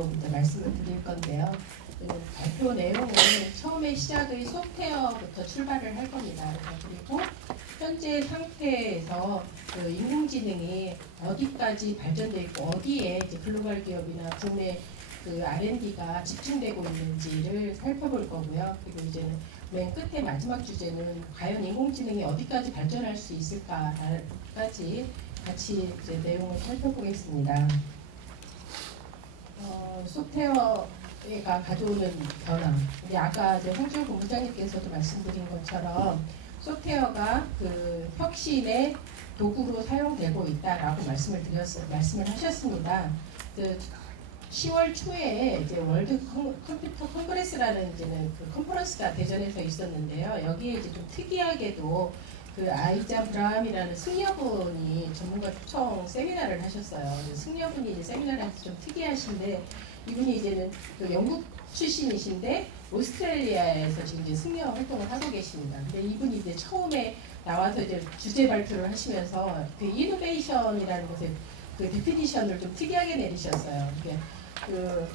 좀 이제 말씀을 드릴 건데요. 발표 내용은 처음에 시작의 소프트웨어부터 출발을 할 겁니다. 그리고 현재 상태에서 그 인공지능이 어디까지 발전돼 있고 어디에 이제 글로벌 기업이나 국내 그 R&D가 집중되고 있는지를 살펴볼 거고요. 그리고 이제는 맨 끝에 마지막 주제는 과연 인공지능이 어디까지 발전할 수 있을까까지 같이 이제 내용을 살펴보겠습니다. 소프트웨어가 가져오는 변화. 근데 아까 이제 홍지호 본부장님께서도 말씀드린 것처럼 소프트웨어가 그 혁신의 도구로 사용되고 있다라고 말씀을 하셨습니다. 10월 초에 이제 월드 컴퓨터 콩그레스라는 이제는 그 컨퍼런스가 대전에서 있었는데요. 여기에 이제 좀 특이하게도 그 아이자 브라함이라는 승려분이 전문가 초청 세미나를 하셨어요. 승려분이 이제 세미나를 해서 좀 특이하신데 이분이 이제는 그 영국 출신이신데 오스트레일리아에서 지금 이제 승려 활동을 하고 계십니다. 근데 이분이 이제 처음에 나와서 이제 주제 발표를 하시면서 그 이노베이션이라는 것의 그 데피니션을 좀 특이하게 내리셨어요. 그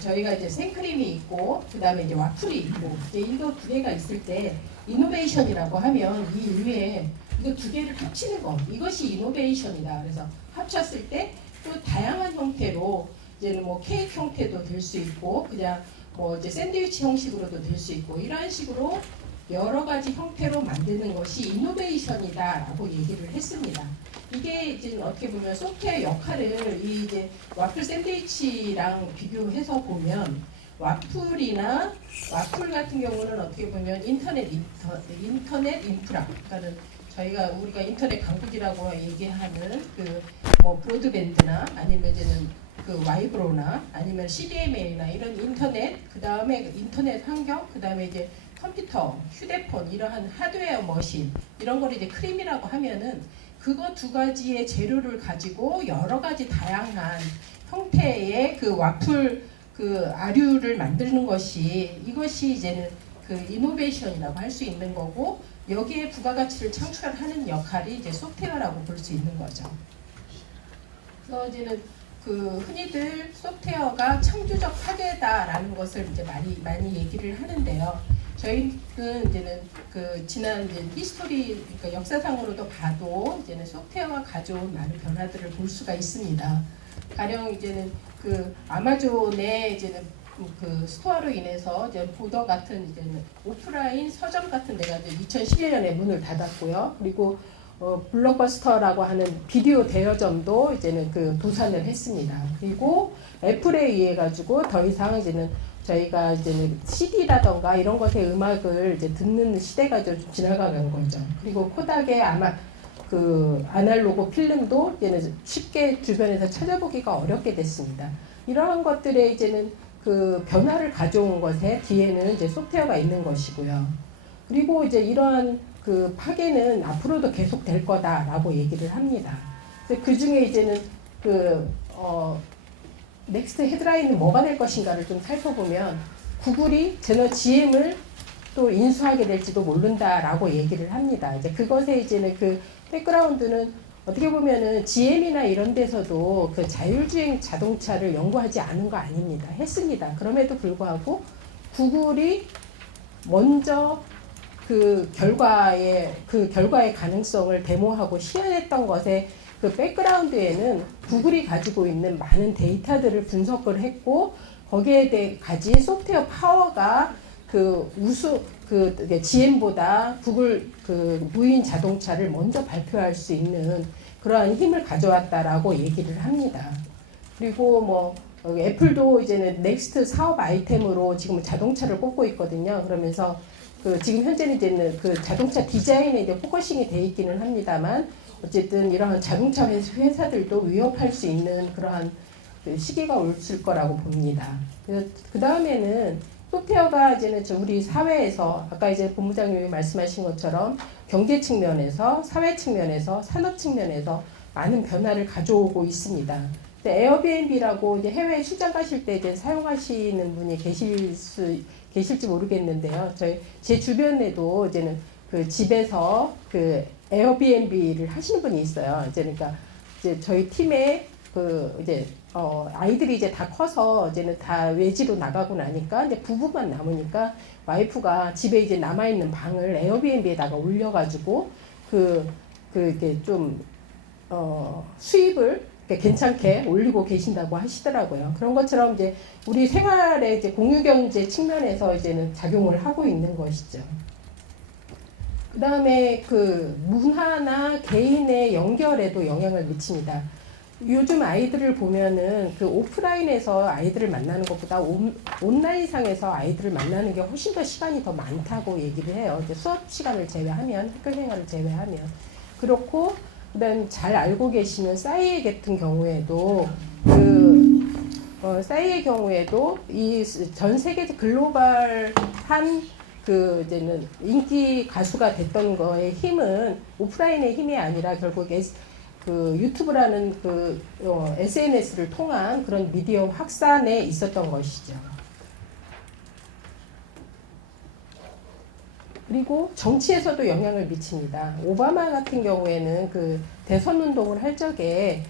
저희가 이제 생크림이 있고 그 다음에 이제 와플이 있고 이제 이거 두 개가 있을 때 이노베이션이라고 하면 이 위에 이거 두 개를 합치는 거 이것이 이노베이션이다. 그래서 합쳤을 때 또 다양한 형태로 이제는 뭐 케이크 형태도 될 수 있고 그냥 뭐 이제 샌드위치 형식으로도 될 수 있고 이러한 식으로 여러 가지 형태로 만드는 것이 이노베이션이다라고 얘기를 했습니다. 이게 이제 어떻게 보면 소프트웨어 역할을 이 이제 와플 샌드위치랑 비교해서 보면 와플 같은 경우는 어떻게 보면 인터넷 인프라, 그러니까는 우리가 인터넷 강국이라고 얘기하는 그 뭐 브로드밴드나 아니면 이제는 그 와이브로나 아니면 CDMA나 이런 인터넷, 그 다음에 인터넷 환경, 그 다음에 이제 컴퓨터, 휴대폰 이러한 하드웨어 머신 이런 걸 이제 크림이라고 하면은 그거 두 가지의 재료를 가지고 여러 가지 다양한 형태의 그 와플 그 아류를 만드는 것이 이것이 이제는 그 이노베이션이라고 할 수 있는 거고 여기에 부가가치를 창출하는 역할이 이제 소프트웨어라고 볼 수 있는 거죠. 그래서 이제는 그 흔히들 소프트웨어가 창조적 파괴다라는 것을 이제 많이 얘기를 하는데요. 저희는 이제는 그 지난 이제 히스토리 그러니까 역사상으로도 봐도 이제는 소프트웨어가 가져온 많은 변화들을 볼 수가 있습니다. 가령 이제는 그 아마존의 이제는 그 스토어로 인해서 이제 보더 같은 이제는 오프라인 서점 같은 데가 이제 2011년에 문을 닫았고요. 그리고 블록버스터라고 하는 비디오 대여점도 이제는 그 도산을 했습니다. 그리고 애플에 의해 가지고 더 이상 이제는 저희가 이제는 CD라던가 이런 것의 음악을 이제 듣는 시대가 좀 지나가는 거죠. 그리고 코닥의 그 아날로그 필름도 이제는 쉽게 주변에서 찾아보기가 어렵게 됐습니다. 이러한 것들에 이제는 그 변화를 가져온 것에 뒤에는 이제 소프트웨어가 있는 것이고요. 그리고 이제 이러한 그 파괴는 앞으로도 계속 될 거다라고 얘기를 합니다. 그 중에 이제는 넥스트 헤드라인은 뭐가 될 것인가를 좀 살펴보면 구글이 GM을 또 인수하게 될지도 모른다라고 얘기를 합니다. 이제 그것에 이제는 그 백그라운드는 어떻게 보면은 GM이나 이런 데서도 그 자율주행 자동차를 연구하지 않은 거 아닙니다. 했습니다. 그럼에도 불구하고 구글이 먼저 그 결과의 가능성을 데모하고 시연했던 것에 그 백그라운드에는 구글이 가지고 있는 많은 데이터들을 분석을 했고 거기에 대해 가진 소프트웨어 파워가 GM보다 구글 그 무인 자동차를 먼저 발표할 수 있는 그러한 힘을 가져왔다라고 얘기를 합니다. 그리고 뭐 애플도 이제는 넥스트 사업 아이템으로 지금 자동차를 꼽고 있거든요. 그러면서 지금 현재는 이제는 그 자동차 디자인에 이제 포커싱이 돼 있기는 합니다만 어쨌든 이러한 자동차 회사들도 위협할 수 있는 그러한 시기가 올 거라고 봅니다. 그 다음에는 소프트웨어가 이제는 우리 사회에서 아까 이제 본부장님이 말씀하신 것처럼 경제 측면에서 사회 측면에서 산업 측면에서 많은 변화를 가져오고 있습니다. 에어비앤비라고 이제 해외 출장 가실 때 이제 사용하시는 분이 계실지 모르겠는데요. 제 주변에도 이제는 그 집에서 그 에어비앤비를 하시는 분이 있어요. 그러니까 이제 저희 팀에 이제 아이들이 이제 다 커서 이제는 다 외지로 나가고 나니까 이제 부부만 남으니까 와이프가 집에 이제 남아 있는 방을 에어비앤비에다가 올려가지고 이게 좀 수입을 괜찮게 올리고 계신다고 하시더라고요. 그런 것처럼 이제 우리 생활의 이제 공유경제 측면에서 이제는 작용을 하고 있는 것이죠. 그 다음에 문화나 개인의 연결에도 영향을 미칩니다. 요즘 아이들을 보면은 오프라인에서 아이들을 만나는 것보다 온라인상에서 아이들을 만나는 게 훨씬 더 시간이 더 많다고 얘기를 해요. 이제 수업 시간을 제외하면, 학교 생활을 제외하면. 그렇고, 그다음 잘 알고 계시는 싸이의 같은 경우에도 싸이의 경우에도 이 전 세계 글로벌한 이제는 인기 가수가 됐던 거의 힘은 오프라인의 힘이 아니라 결국에 유튜브라는 SNS를 통한 그런 미디어 확산에 있었던 것이죠. 그리고 정치에서도 영향을 미칩니다. 오바마 같은 경우에는 대선 운동을 할 적에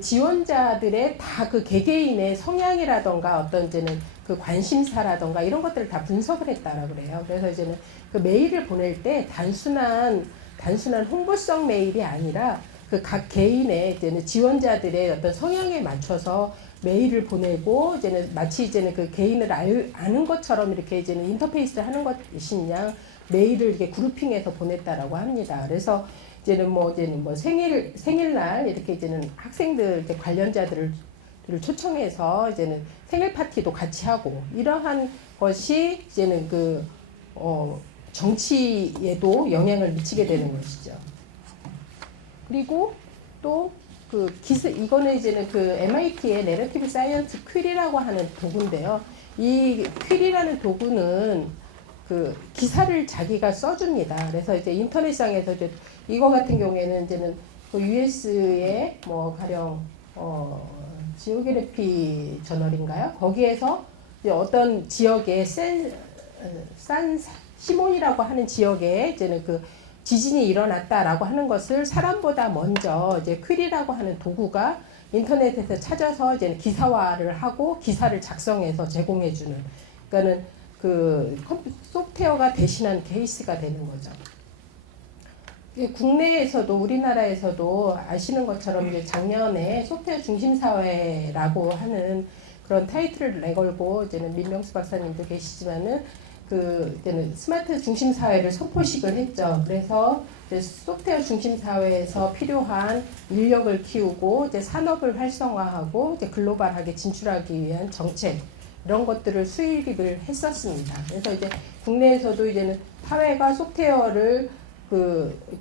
지원자들의 다 개개인의 성향이라던가 어떤 이제는 관심사라던가 이런 것들을 다 분석을 했다라고 그래요. 그래서 이제는 메일을 보낼 때 단순한 홍보성 메일이 아니라 각 개인의 이제는 지원자들의 어떤 성향에 맞춰서 메일을 보내고 이제는 마치 이제는 개인을 아는 것처럼 이렇게 이제는 인터페이스를 하는 것이냐 메일을 이렇게 그룹핑해서 보냈다라고 합니다. 그래서 이제는 뭐 생일날 이렇게 이제는 학생들 이제 관련자들을 초청해서 이제는 생일 파티도 같이 하고 이러한 것이 이제는 정치에도 영향을 미치게 되는 것이죠. 그리고 또 이거는 이제는 MIT의 내러티브 사이언스 퀴리라고 하는 도구인데요. 이 퀴리라는 도구는 기사를 자기가 써줍니다. 그래서 이제 인터넷상에서 이제 이거 같은 경우에는 이제는 US의 가령 지오그래피 저널인가요? 거기에서 이제 어떤 지역에 산 시몬이라고 하는 지역에 이제는 지진이 일어났다라고 하는 것을 사람보다 먼저 이제 퀴리라고 하는 도구가 인터넷에서 찾아서 이제 기사화를 하고 기사를 작성해서 제공해주는, 그러니까는 소프트웨어가 대신한 케이스가 되는 거죠. 국내에서도 우리나라에서도 아시는 것처럼 이제 작년에 소프트웨어 중심 사회라고 하는 그런 타이틀을 내걸고 이제는 민명수 박사님도 계시지만은 이제는 스마트 중심 사회를 선포식을 했죠. 그래서 이제 소프트웨어 중심 사회에서 필요한 인력을 키우고 이제 산업을 활성화하고 이제 글로벌하게 진출하기 위한 정책 이런 것들을 수립을 했었습니다. 그래서 이제 국내에서도 이제는 사회가 소프트웨어를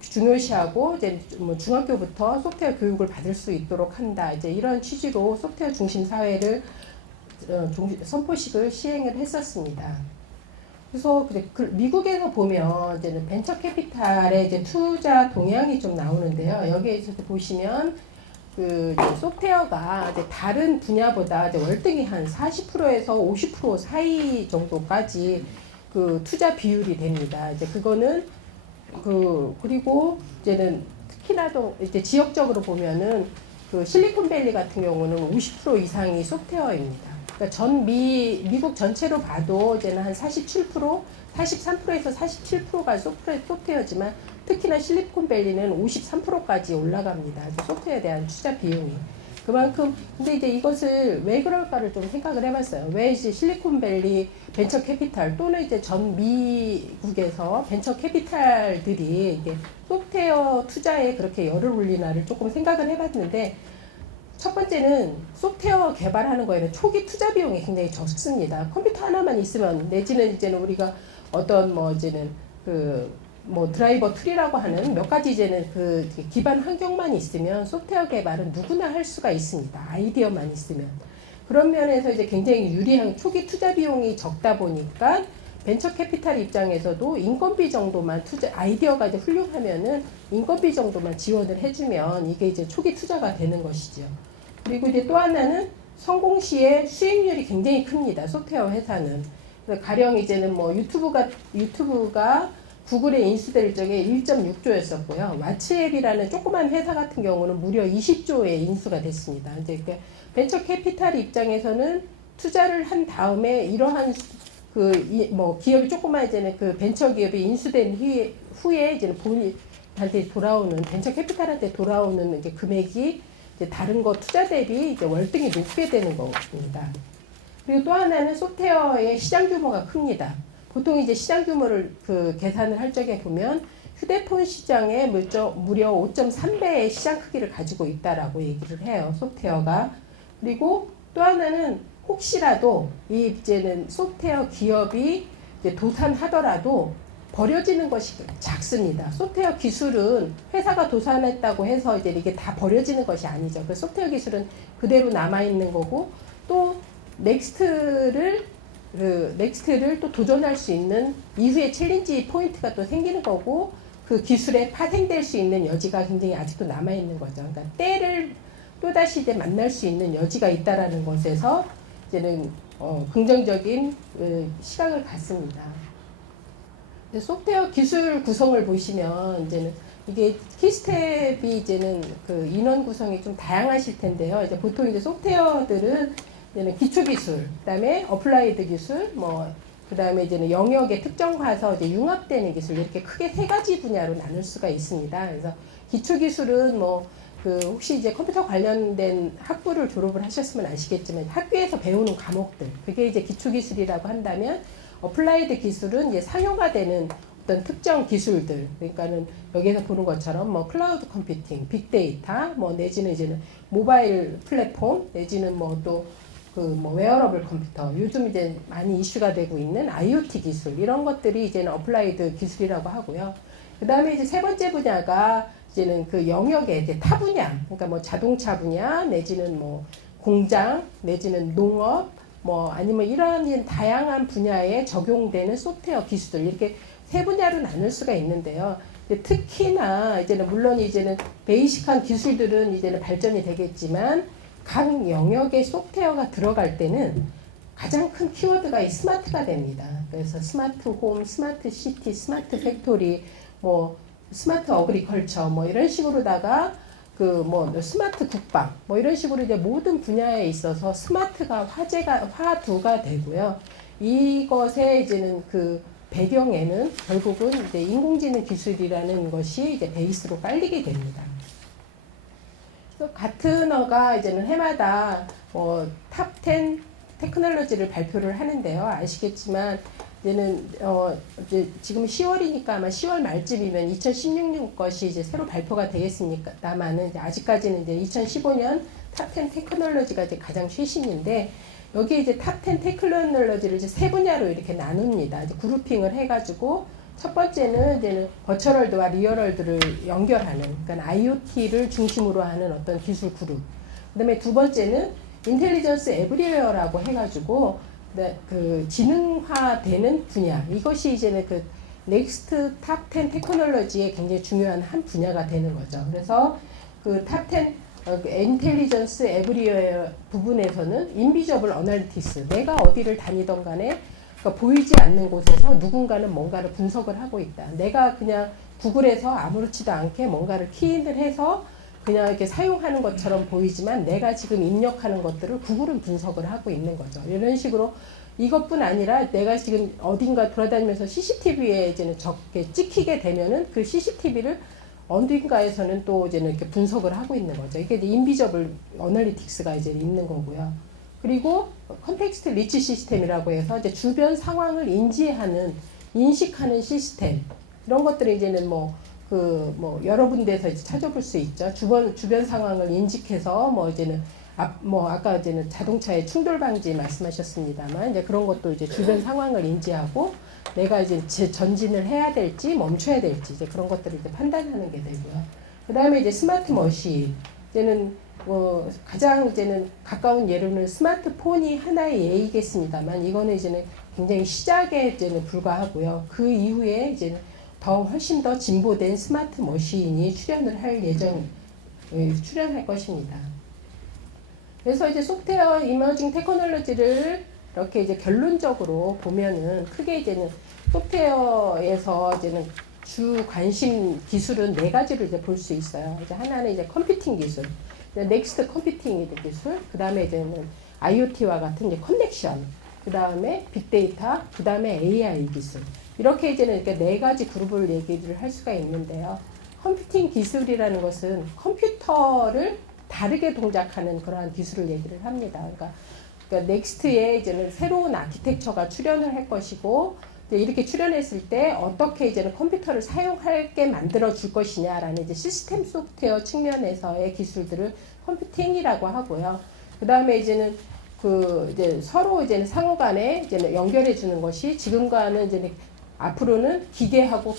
중요시하고 이제 중학교부터 소프트웨어 교육을 받을 수 있도록 한다. 이제 이런 취지로 소프트웨어 중심 사회를 선포식을 시행을 했었습니다. 그래서 미국에서 보면 이제는 벤처 캐피탈의 이제 투자 동향이 좀 나오는데요. 여기에서 보시면 소프트웨어가 이제 다른 분야보다 이제 월등히 한 40%에서 50% 사이 정도까지 투자 비율이 됩니다. 이제 그거는 그리고 이제는 특히나도 이제 지역적으로 보면은 실리콘밸리 같은 경우는 50% 이상이 소프트웨어입니다. 그러니까 미국 전체로 봐도 이제는 한 47%, 43%에서 47%가 소프트웨어지만 특히나 실리콘밸리는 53%까지 올라갑니다. 소프트웨어에 대한 투자 비용이. 그만큼 근데 이제 이것을 왜 그럴까를 좀 생각을 해봤어요. 왜 이제 실리콘밸리 벤처 캐피탈 또는 이제 전 미국에서 벤처 캐피탈들이 이게 소프트웨어 투자에 그렇게 열을 올리나를 조금 생각을 해봤는데, 첫 번째는 소프트웨어 개발하는 거에는 초기 투자 비용이 굉장히 적습니다. 컴퓨터 하나만 있으면 내지는 이제는 우리가 어떤 이제는 드라이버 툴이라고 하는 몇 가지 이제는 기반 환경만 있으면 소프트웨어 개발은 누구나 할 수가 있습니다. 아이디어만 있으면. 그런 면에서 이제 굉장히 유리한 초기 투자 비용이 적다 보니까 벤처 캐피탈 입장에서도 인건비 정도만 아이디어가 이제 훌륭하면은 인건비 정도만 지원을 해주면 이게 이제 초기 투자가 되는 것이죠. 그리고 이제 또 하나는 성공 시에 수익률이 굉장히 큽니다. 소프트웨어 회사는. 가령 이제는 유튜브가 구글에 인수될 적에 1.6조였었고요. 왓츠앱이라는 조그만 회사 같은 경우는 무려 20조에 인수가 됐습니다. 이제 그 벤처 캐피탈 입장에서는 투자를 한 다음에 이러한 기업이 조그마해지는 그 벤처 기업이 인수된 후에 이제 본인한테 돌아오는 벤처 캐피탈한테 돌아오는 이제 금액이 이제 다른 거 투자 대비 이제 월등히 높게 되는 겁니다. 그리고 또 하나는 소프트웨어의 시장 규모가 큽니다. 보통 이제 시장 규모를 계산을 할 적에 보면 휴대폰 시장에 무려 5.3배의 시장 크기를 가지고 있다라고 얘기를 해요. 소프트웨어가. 그리고 또 하나는 혹시라도 이제는 소프트웨어 기업이 이제 도산하더라도 버려지는 것이 작습니다. 소프트웨어 기술은 회사가 도산했다고 해서 이제 이게 다 버려지는 것이 아니죠. 그 소프트웨어 기술은 그대로 남아 있는 거고 또 넥스트를 또 도전할 수 있는 이후에 챌린지 포인트가 또 생기는 거고 그 기술에 파생될 수 있는 여지가 굉장히 아직도 남아 있는 거죠. 그러니까 때를 또다시 이제 만날 수 있는 여지가 있다라는 것에서 이제는 긍정적인 시각을 갖습니다. 소프트웨어 기술 구성을 보시면 이제는 이게 키스텝이 이제는 그 인원 구성이 좀 다양하실 텐데요. 이제 보통 이제 소프트웨어들은 이제는 기초 기술, 그다음에 어플라이드 기술, 그다음에 이제는 영역의 특정화해서 이제 융합되는 기술 이렇게 크게 세 가지 분야로 나눌 수가 있습니다. 그래서 기초 기술은 혹시 이제 컴퓨터 관련된 학부를 졸업을 하셨으면 아시겠지만 학교에서 배우는 과목들 그게 이제 기초 기술이라고 한다면 어플라이드 기술은 이제 상용화 되는 어떤 특정 기술들 그러니까는 여기에서 보는 것처럼 클라우드 컴퓨팅, 빅데이터 내지는 이제는 모바일 플랫폼 내지는 웨어러블 컴퓨터 요즘 이제 많이 이슈가 되고 있는 IoT 기술 이런 것들이 이제는 어플라이드 기술이라고 하고요. 그 다음에 이제 세 번째 분야가 이제는 그 영역의 이제 타 분야 그러니까 자동차 분야 내지는 공장 내지는 농업 아니면 이런 다양한 분야에 적용되는 소프트웨어 기술들 이렇게 세 분야로 나눌 수가 있는데요. 특히나 이제는 물론 이제는 베이직한 기술들은 이제는 발전이 되겠지만 각 영역의 소프트웨어가 들어갈 때는 가장 큰 키워드가 이 스마트가 됩니다. 그래서 스마트 홈, 스마트 시티, 스마트 팩토리, 스마트 어그리컬처 이런 식으로다가 스마트 국방 이런 식으로 이제 모든 분야에 있어서 스마트가 화두가 되고요. 이것에 이제는 그 배경에는 결국은 이제 인공지능 기술이라는 것이 이제 베이스로 깔리게 됩니다. 그래서 가트너가 이제는 해마다 탑 10 테크놀로지를 발표를 하는데요. 아시겠지만 이제는 이제 지금 10월이니까 아마 10월 말쯤이면 2016년 것이 이제 새로 발표가 되겠습니다만은 이제 아직까지는 이제 2015년 탑 10 테크놀로지가 이제 가장 최신인데 여기 이제 탑 10 테크놀로지를 이제 세 분야로 이렇게 나눕니다. 이제 그룹핑을 해가지고 첫 번째는 이제는 버추얼월드와 리얼월드를 연결하는 그러니까 IoT를 중심으로 하는 어떤 기술 그룹. 그다음에 두 번째는 인텔리전스 에브리웨어라고 해가지고 그 지능화되는 분야 이것이 이제는 그 넥스트 탑 10 테크놀로지의 굉장히 중요한 한 분야가 되는 거죠. 그래서 그 탑 10 인텔리전스 에브리웨어 부분에서는 인비저블 어널리틱스 내가 어디를 다니던 간에 그러니까 보이지 않는 곳에서 누군가는 뭔가를 분석을 하고 있다. 내가 그냥 구글에서 아무렇지도 않게 뭔가를 키인을 해서 그냥 이렇게 사용하는 것처럼 보이지만 내가 지금 입력하는 것들을 구글은 분석을 하고 있는 거죠. 이런 식으로 이것뿐 아니라 내가 지금 어딘가 돌아다니면서 CCTV에 이제는 적게 찍히게 되면은 그 CCTV를 어딘가에서는 또 이제는 이렇게 분석을 하고 있는 거죠. 이게 이제 인비저블 어널리틱스가 이제 있는 거고요. 그리고 컨텍스트 리치 시스템이라고 해서 이제 주변 상황을 인식하는 시스템 이런 것들이 이제는 여러 군데에서 이제 찾아볼 수 있죠. 주변 상황을 인식해서 이제는 아까 이제는 자동차의 충돌 방지 말씀하셨습니다만 이제 그런 것도 이제 주변 상황을 인지하고 내가 이제 전진을 해야 될지 멈춰야 될지 이제 그런 것들을 이제 판단하는 게 되고요. 그 다음에 이제 스마트 머신 이제는 가장 이제는 가까운 예로는 스마트폰이 하나의 예이겠습니다만 이거는 이제는 굉장히 시작에 이제는 불과하고요. 그 이후에 이제는 훨씬 더 진보된 스마트 머신이 출연할 것입니다. 그래서 이제 소프트웨어 이머징 테크놀로지를 이렇게 이제 결론적으로 보면은 크게 이제는 소프트웨어에서 이제는 주 관심 기술은 네 가지를 이제 볼 수 있어요. 이제 하나는 이제 컴퓨팅 기술, 넥스트 컴퓨팅 기술, 그 다음에 이제는 IoT와 같은 이제 커넥션, 그 다음에 빅데이터, 그 다음에 AI 기술. 이렇게 이제는 이렇게 네 가지 그룹을 얘기를 할 수가 있는데요. 컴퓨팅 기술이라는 것은 컴퓨터를 다르게 동작하는 그러한 기술을 얘기를 합니다. 그러니까 넥스트에 이제는 새로운 아키텍처가 출현을 할 것이고, 이렇게 출현했을 때 어떻게 이제는 컴퓨터를 사용하게 만들어 줄 것이냐라는 이제 시스템 소프트웨어 측면에서의 기술들을 컴퓨팅이라고 하고요. 그 다음에 이제는 이제 서로 이제는 상호간에 이제는 연결해 주는 것이 지금과는 이제는 앞으로는 기계하고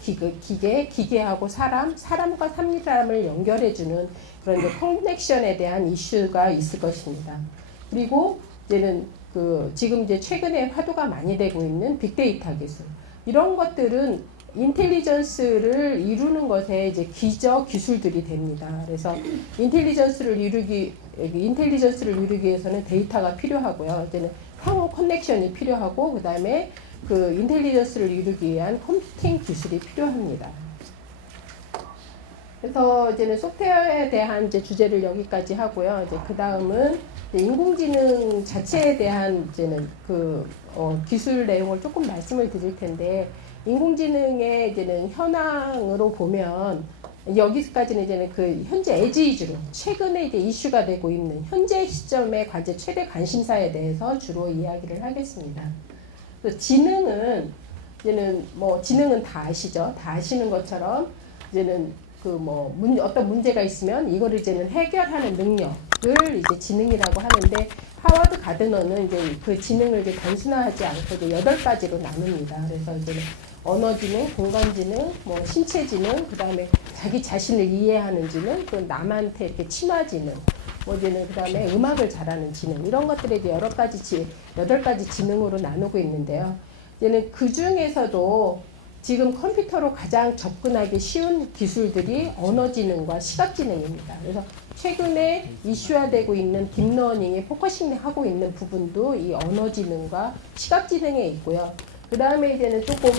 기계하고 사람과 사람을 연결해 주는 그런 이제 커넥션에 대한 이슈가 있을 것입니다. 그리고 이제는 지금 이제 최근에 화두가 많이 되고 있는 빅데이터 기술. 이런 것들은 인텔리전스를 이루는 것에 이제 기저 기술들이 됩니다. 그래서 인텔리전스를 이루기 위해서는 데이터가 필요하고요. 이제는 상호 커넥션이 필요하고, 그 다음에 인텔리전스를 이루기 위한 컴퓨팅 기술이 필요합니다. 그래서 이제는 소프트웨어에 대한 이제 주제를 여기까지 하고요. 이제 그 다음은 인공지능 자체에 대한 이제는 기술 내용을 조금 말씀을 드릴 텐데, 인공지능의 이제는 현황으로 보면 여기까지는 이제는 현재 에지 위주로 최근에 이제 이슈가 되고 있는 현재 시점의 과제 최대 관심사에 대해서 주로 이야기를 하겠습니다. 지능은 이제는 지능은 다 아시죠? 다 아시는 것처럼 이제는 어떤 문제가 있으면 이거를 이제는 해결하는 능력을 이제 지능이라고 하는데, 하워드 가드너는 이제 그 지능을 이제 단순화하지 않고 이제 8가지로 나눕니다. 그래서 이제는 언어 지능, 공간 지능, 신체 지능, 그 다음에 자기 자신을 이해하는 지능, 또 남한테 이렇게 친화 지능, 이제는 그 다음에 음악을 잘하는 지능, 이런 것들에 이제 8가지 지능으로 나누고 있는데요. 이제는 그 중에서도 지금 컴퓨터로 가장 접근하기 쉬운 기술들이 언어지능과 시각지능입니다. 그래서 최근에 이슈화되고 있는 딥러닝에 포커싱하고 있는 부분도 이 언어지능과 시각지능에 있고요. 그 다음에 이제는 조금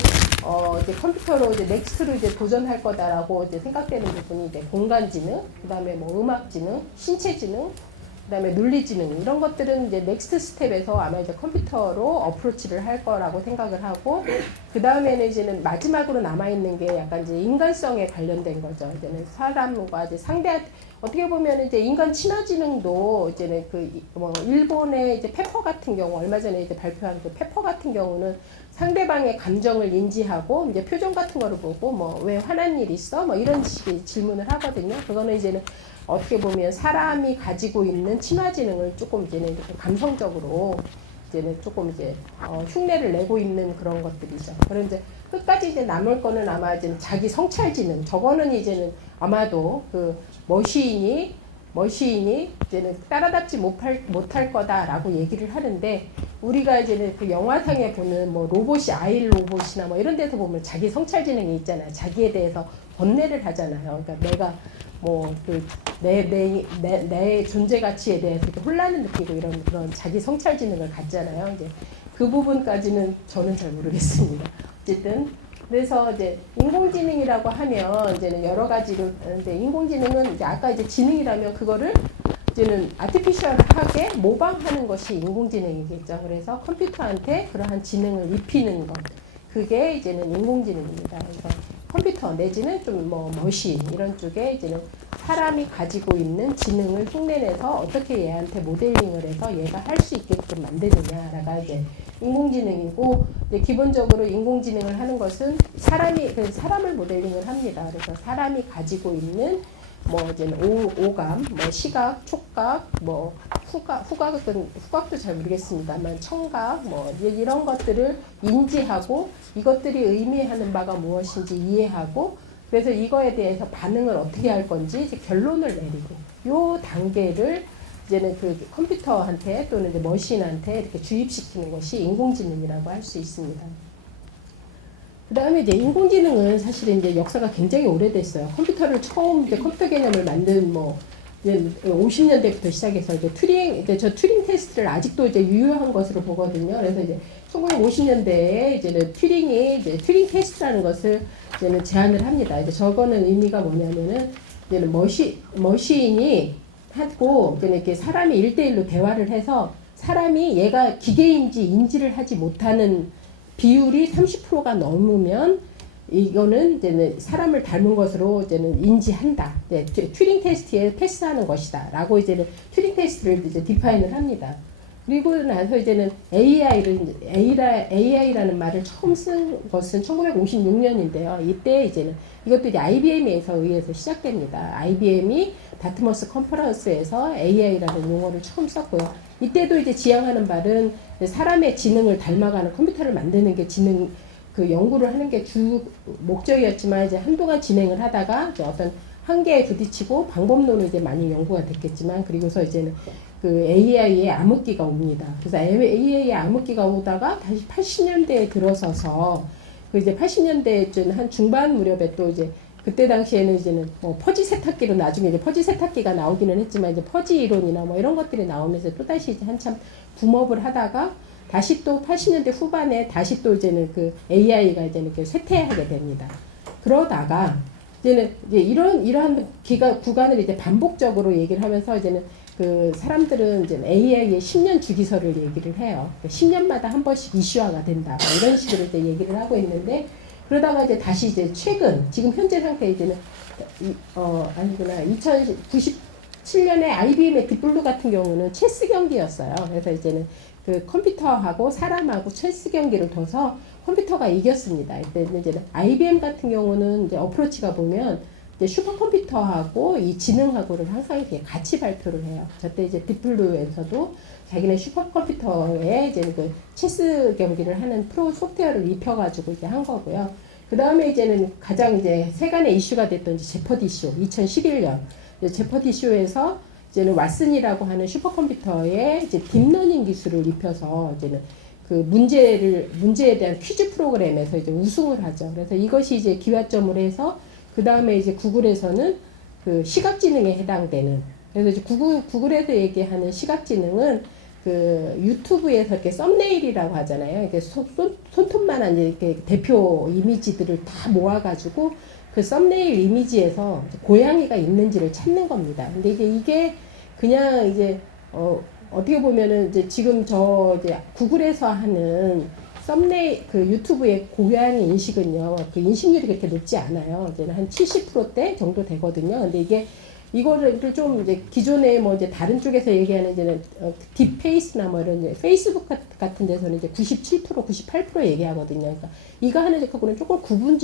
이제 컴퓨터로 이제 넥스트로 이제 도전할 거다라고 이제 생각되는 부분이 이제 공간지능, 그 다음에 음악지능, 신체지능, 그 다음에 논리지능, 이런 것들은 이제 넥스트 스텝에서 아마 이제 컴퓨터로 어프로치를 할 거라고 생각을 하고, 그 다음에는 이제는 마지막으로 남아있는 게 약간 이제 인간성에 관련된 거죠. 이제는 사람과 이제 어떻게 보면 이제 인간 친화지능도 이제는 일본의 이제 페퍼 같은 경우, 얼마 전에 이제 발표한 페퍼 같은 경우는 상대방의 감정을 인지하고 이제 표정 같은 거를 보고 왜 화난 일 있어? 이런 식의 질문을 하거든요. 그거는 이제는 어떻게 보면 사람이 가지고 있는 친화지능을 조금 이제는 이렇게 감성적으로 이제는 조금 이제 흉내를 내고 있는 그런 것들이죠. 그럼 이제 끝까지 이제 남을 거는 아마 이제 자기 성찰지능, 저거는 이제는 아마도 머시인이 이제는 따라잡지 못할 거다라고 얘기를 하는데, 우리가 이제는 영화상에 보는 로봇이 아일 로봇이나 이런 데서 보면 자기 성찰지능이 있잖아요. 자기에 대해서 번뇌를 하잖아요. 그러니까 내가 내 존재 가치에 대해서 이렇게 혼란을 느끼고 이런 그런 자기 성찰지능을 갖잖아요. 이제 그 부분까지는 저는 잘 모르겠습니다. 어쨌든 그래서 이제 인공지능이라고 하면 이제는 여러 가지로 하는데, 인공지능은 이제 아까 이제 지능이라면 그거를 이제는 아티피셜하게 모방하는 것이 인공지능이겠죠. 그래서 컴퓨터한테 그러한 지능을 입히는 것, 그게 이제는 인공지능입니다. 그래서 컴퓨터 내지는 좀 머신 이런 쪽에 이제는 사람이 가지고 있는 지능을 흉내내서 어떻게 얘한테 모델링을 해서 얘가 할 수 있게끔 만드느냐가 이제 인공지능이고, 이제 기본적으로 인공지능을 하는 것은 사람을 모델링을 합니다. 그래서 사람이 가지고 있는 이제는 오감, 시각, 촉각, 후각도 잘 모르겠습니다만 청각, 이런 것들을 인지하고 이것들이 의미하는 바가 무엇인지 이해하고, 그래서 이거에 대해서 반응을 어떻게 할 건지 이제 결론을 내리고, 요 단계를 이제는 컴퓨터한테 또는 이제 머신한테 이렇게 주입시키는 것이 인공지능이라고 할 수 있습니다. 그 다음에 이제 인공지능은 사실은 이제 역사가 굉장히 오래됐어요. 컴퓨터를 처음 이제 컴퓨터 개념을 만든 이제 50년대부터 시작해서 이제 이제 저 튜링 테스트를 아직도 이제 유효한 것으로 보거든요. 그래서 이제 1950년대에 이제는 이제 튜링 테스트라는 것을 이제는 제안을 합니다. 이제 저거는 의미가 뭐냐면은 이제는 머신이 하고 이제 이렇게 사람이 1대1로 대화를 해서 사람이 얘가 기계인지 인지를 하지 못하는 비율이 30%가 넘으면 이거는 이제는 사람을 닮은 것으로 이제는 인지한다. 네, 튜링 테스트에 패스하는 것이다라고 이제는 튜링 테스트를 이제 디파인을 합니다. 그리고 나서 이제는 AI라는 말을 처음 쓴 것은 1956년인데요. 이때 이제는 이것도 이제 IBM에서 의해서 시작됩니다. IBM이 다트머스 컨퍼런스에서 AI라는 용어를 처음 썼고요. 이때도 이제 지향하는 바는 사람의 지능을 닮아가는 컴퓨터를 만드는 게 그 연구를 하는 게 주 목적이었지만 이제 한동안 진행을 하다가 이제 어떤 한계에 부딪히고 방법론은 이제 많이 연구가 됐겠지만 그리고서 이제는 그 AI의 암흑기가 옵니다. 그래서 AI의 암흑기가 오다가 다시 80년대에 들어서서 그 이제 80년대 한 중반 무렵에 또 이제 그때 당시에는 이제는 뭐 퍼지 세탁기로 나중에 이제 퍼지 세탁기가 나오기는 했지만 이제 퍼지 이론이나 뭐 이런 것들이 나오면서 또 다시 이제 한참 붐업을 하다가 다시 또 80년대 후반에 다시 또 이제는 그 AI가 이제는 이렇게 쇠퇴하게 됩니다. 그러다가 이제는 이제 이러한 구간을 이제 반복적으로 얘기를 하면서 이제는 그 사람들은 이제 AI의 10년 주기설을 얘기를 해요. 10년마다 한 번씩 이슈화가 된다. 뭐 이런 식으로 이제 얘기를 하고 있는데 그러다가 이제 다시 이제 최근 지금 현재 상태 이제는 아니구나 2097년에 IBM의 딥블루 같은 경우는 체스 경기였어요. 그래서 이제는 그 컴퓨터하고 사람하고 체스 경기를 둬서 컴퓨터가 이겼습니다. 이때는 이제 IBM 같은 경우는 이제 어프로치가 보면 이제 슈퍼컴퓨터하고 이 지능하고를 항상 이렇게 같이 발표를 해요. 저때 이제 딥블루에서도 자기네 슈퍼컴퓨터에 이제 그 체스 경기를 하는 프로 소프트웨어를 입혀가지고 이제 한 거고요. 그 다음에 이제는 가장 이제 세간의 이슈가 됐던 이제 제퍼디 이슈, 2011년 제퍼디 이슈에서 이제는 왓슨이라고 하는 슈퍼컴퓨터에 이제 딥러닝 기술을 입혀서 이제는 그 문제에 대한 퀴즈 프로그램에서 이제 우승을 하죠. 그래서 이것이 이제 기와점을 해서 그 다음에 이제 구글에서는 그 시각지능에 해당되는 그래서 이제 구글에서 얘기하는 시각지능은 그 유튜브에서 이렇게 썸네일이라고 하잖아요. 이렇게 손톱만한 이렇게 대표 이미지들을 다 모아가지고 그 썸네일 이미지에서 고양이가 있는지를 찾는 겁니다. 근데 이게 그냥 이제 어떻게 보면은 이제 지금 이제 구글에서 하는 썸네일 그 유튜브의 고양이 인식은요, 그 인식률이 그렇게 높지 않아요. 이제는 한 70%대 정도 되거든요. 근데 이거를 좀 이제 기존에 뭐 이제 다른 쪽에서 얘기하는 이제는 딥페이스나 뭐 이런 이제 페이스북 같은 데서는 이제 97%, 98% 얘기하거든요. 그러니까 이거 하는 것하고는 조금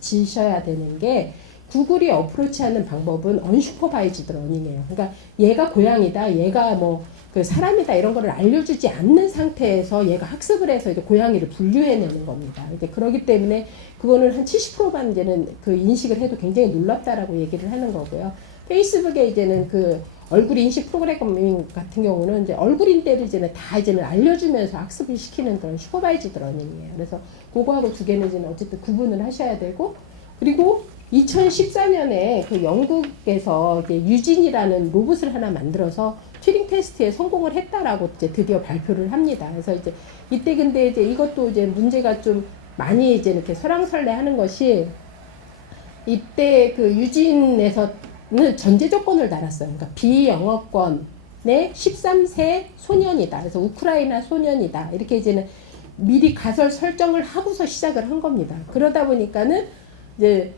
지셔야 되는 게 구글이 어프로치하는 방법은 언슈퍼바이즈드 러닝이에요. 그러니까 얘가 고양이다, 얘가 뭐 그 사람이다 이런 거를 알려주지 않는 상태에서 얘가 학습을 해서 이제 고양이를 분류해내는 겁니다. 이제 그렇기 때문에 그거는 한 70%만 이제는 그 인식을 해도 굉장히 놀랍다라고 얘기를 하는 거고요. 페이스북에 이제는 그 얼굴 인식 프로그래밍 같은 경우는 이제 얼굴인데를 이제는 다 이제는 알려주면서 학습을 시키는 그런 슈퍼바이즈드 러닝이에요. 그래서 그거하고 두 개는 이제는 어쨌든 구분을 하셔야 되고 그리고 2014년에 그 영국에서 이제 유진이라는 로봇을 하나 만들어서 튜링 테스트에 성공을 했다라고 이제 드디어 발표를 합니다. 그래서 이제 이때 근데 이제 이것도 이제 문제가 좀 많이 이제 이렇게 설왕설래하는 것이 이때 그 유진에서는 전제 조건을 달았어요. 그러니까 비영어권의 13세 소년이다. 그래서 우크라이나 소년이다. 이렇게 이제는 미리 가설 설정을 하고서 시작을 한 겁니다. 그러다 보니까는 이제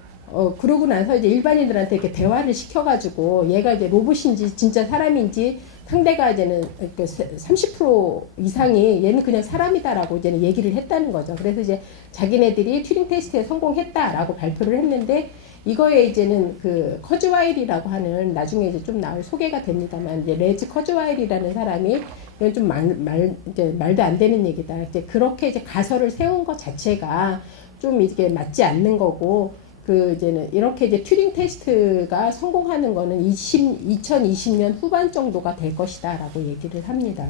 그러고 나서 이제 일반인들한테 이렇게 대화를 시켜가지고 얘가 이제 로봇인지 진짜 사람인지 상대가 이제는 30% 이상이 얘는 그냥 사람이다라고 이제는 얘기를 했다는 거죠. 그래서 이제 자기네들이 튜링 테스트에 성공했다라고 발표를 했는데 이거에 이제는 그 커즈와일이라고 하는 나중에 이제 좀 나올 소개가 됩니다만 이제 레즈 커즈와일이라는 사람이 이건 좀 이제 말도 안 되는 얘기다. 이제 그렇게 이제 가설을 세운 것 자체가 좀 이게 맞지 않는 거고 그 이제는 이렇게 이제 튜링 테스트가 성공하는 거는 2020년 후반 정도가 될 것이다라고 얘기를 합니다.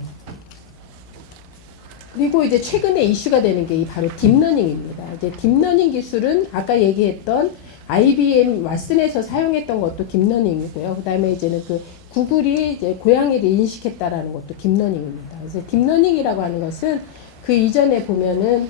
그리고 이제 최근에 이슈가 되는 게 바로 딥러닝입니다. 이제 딥러닝 기술은 아까 얘기했던 IBM 왓슨에서 사용했던 것도 딥러닝이고요. 그다음에 이제는 그 구글이 이제 고양이를 인식했다라는 것도 딥러닝입니다. 그래서 딥러닝이라고 하는 것은 그 이전에 보면은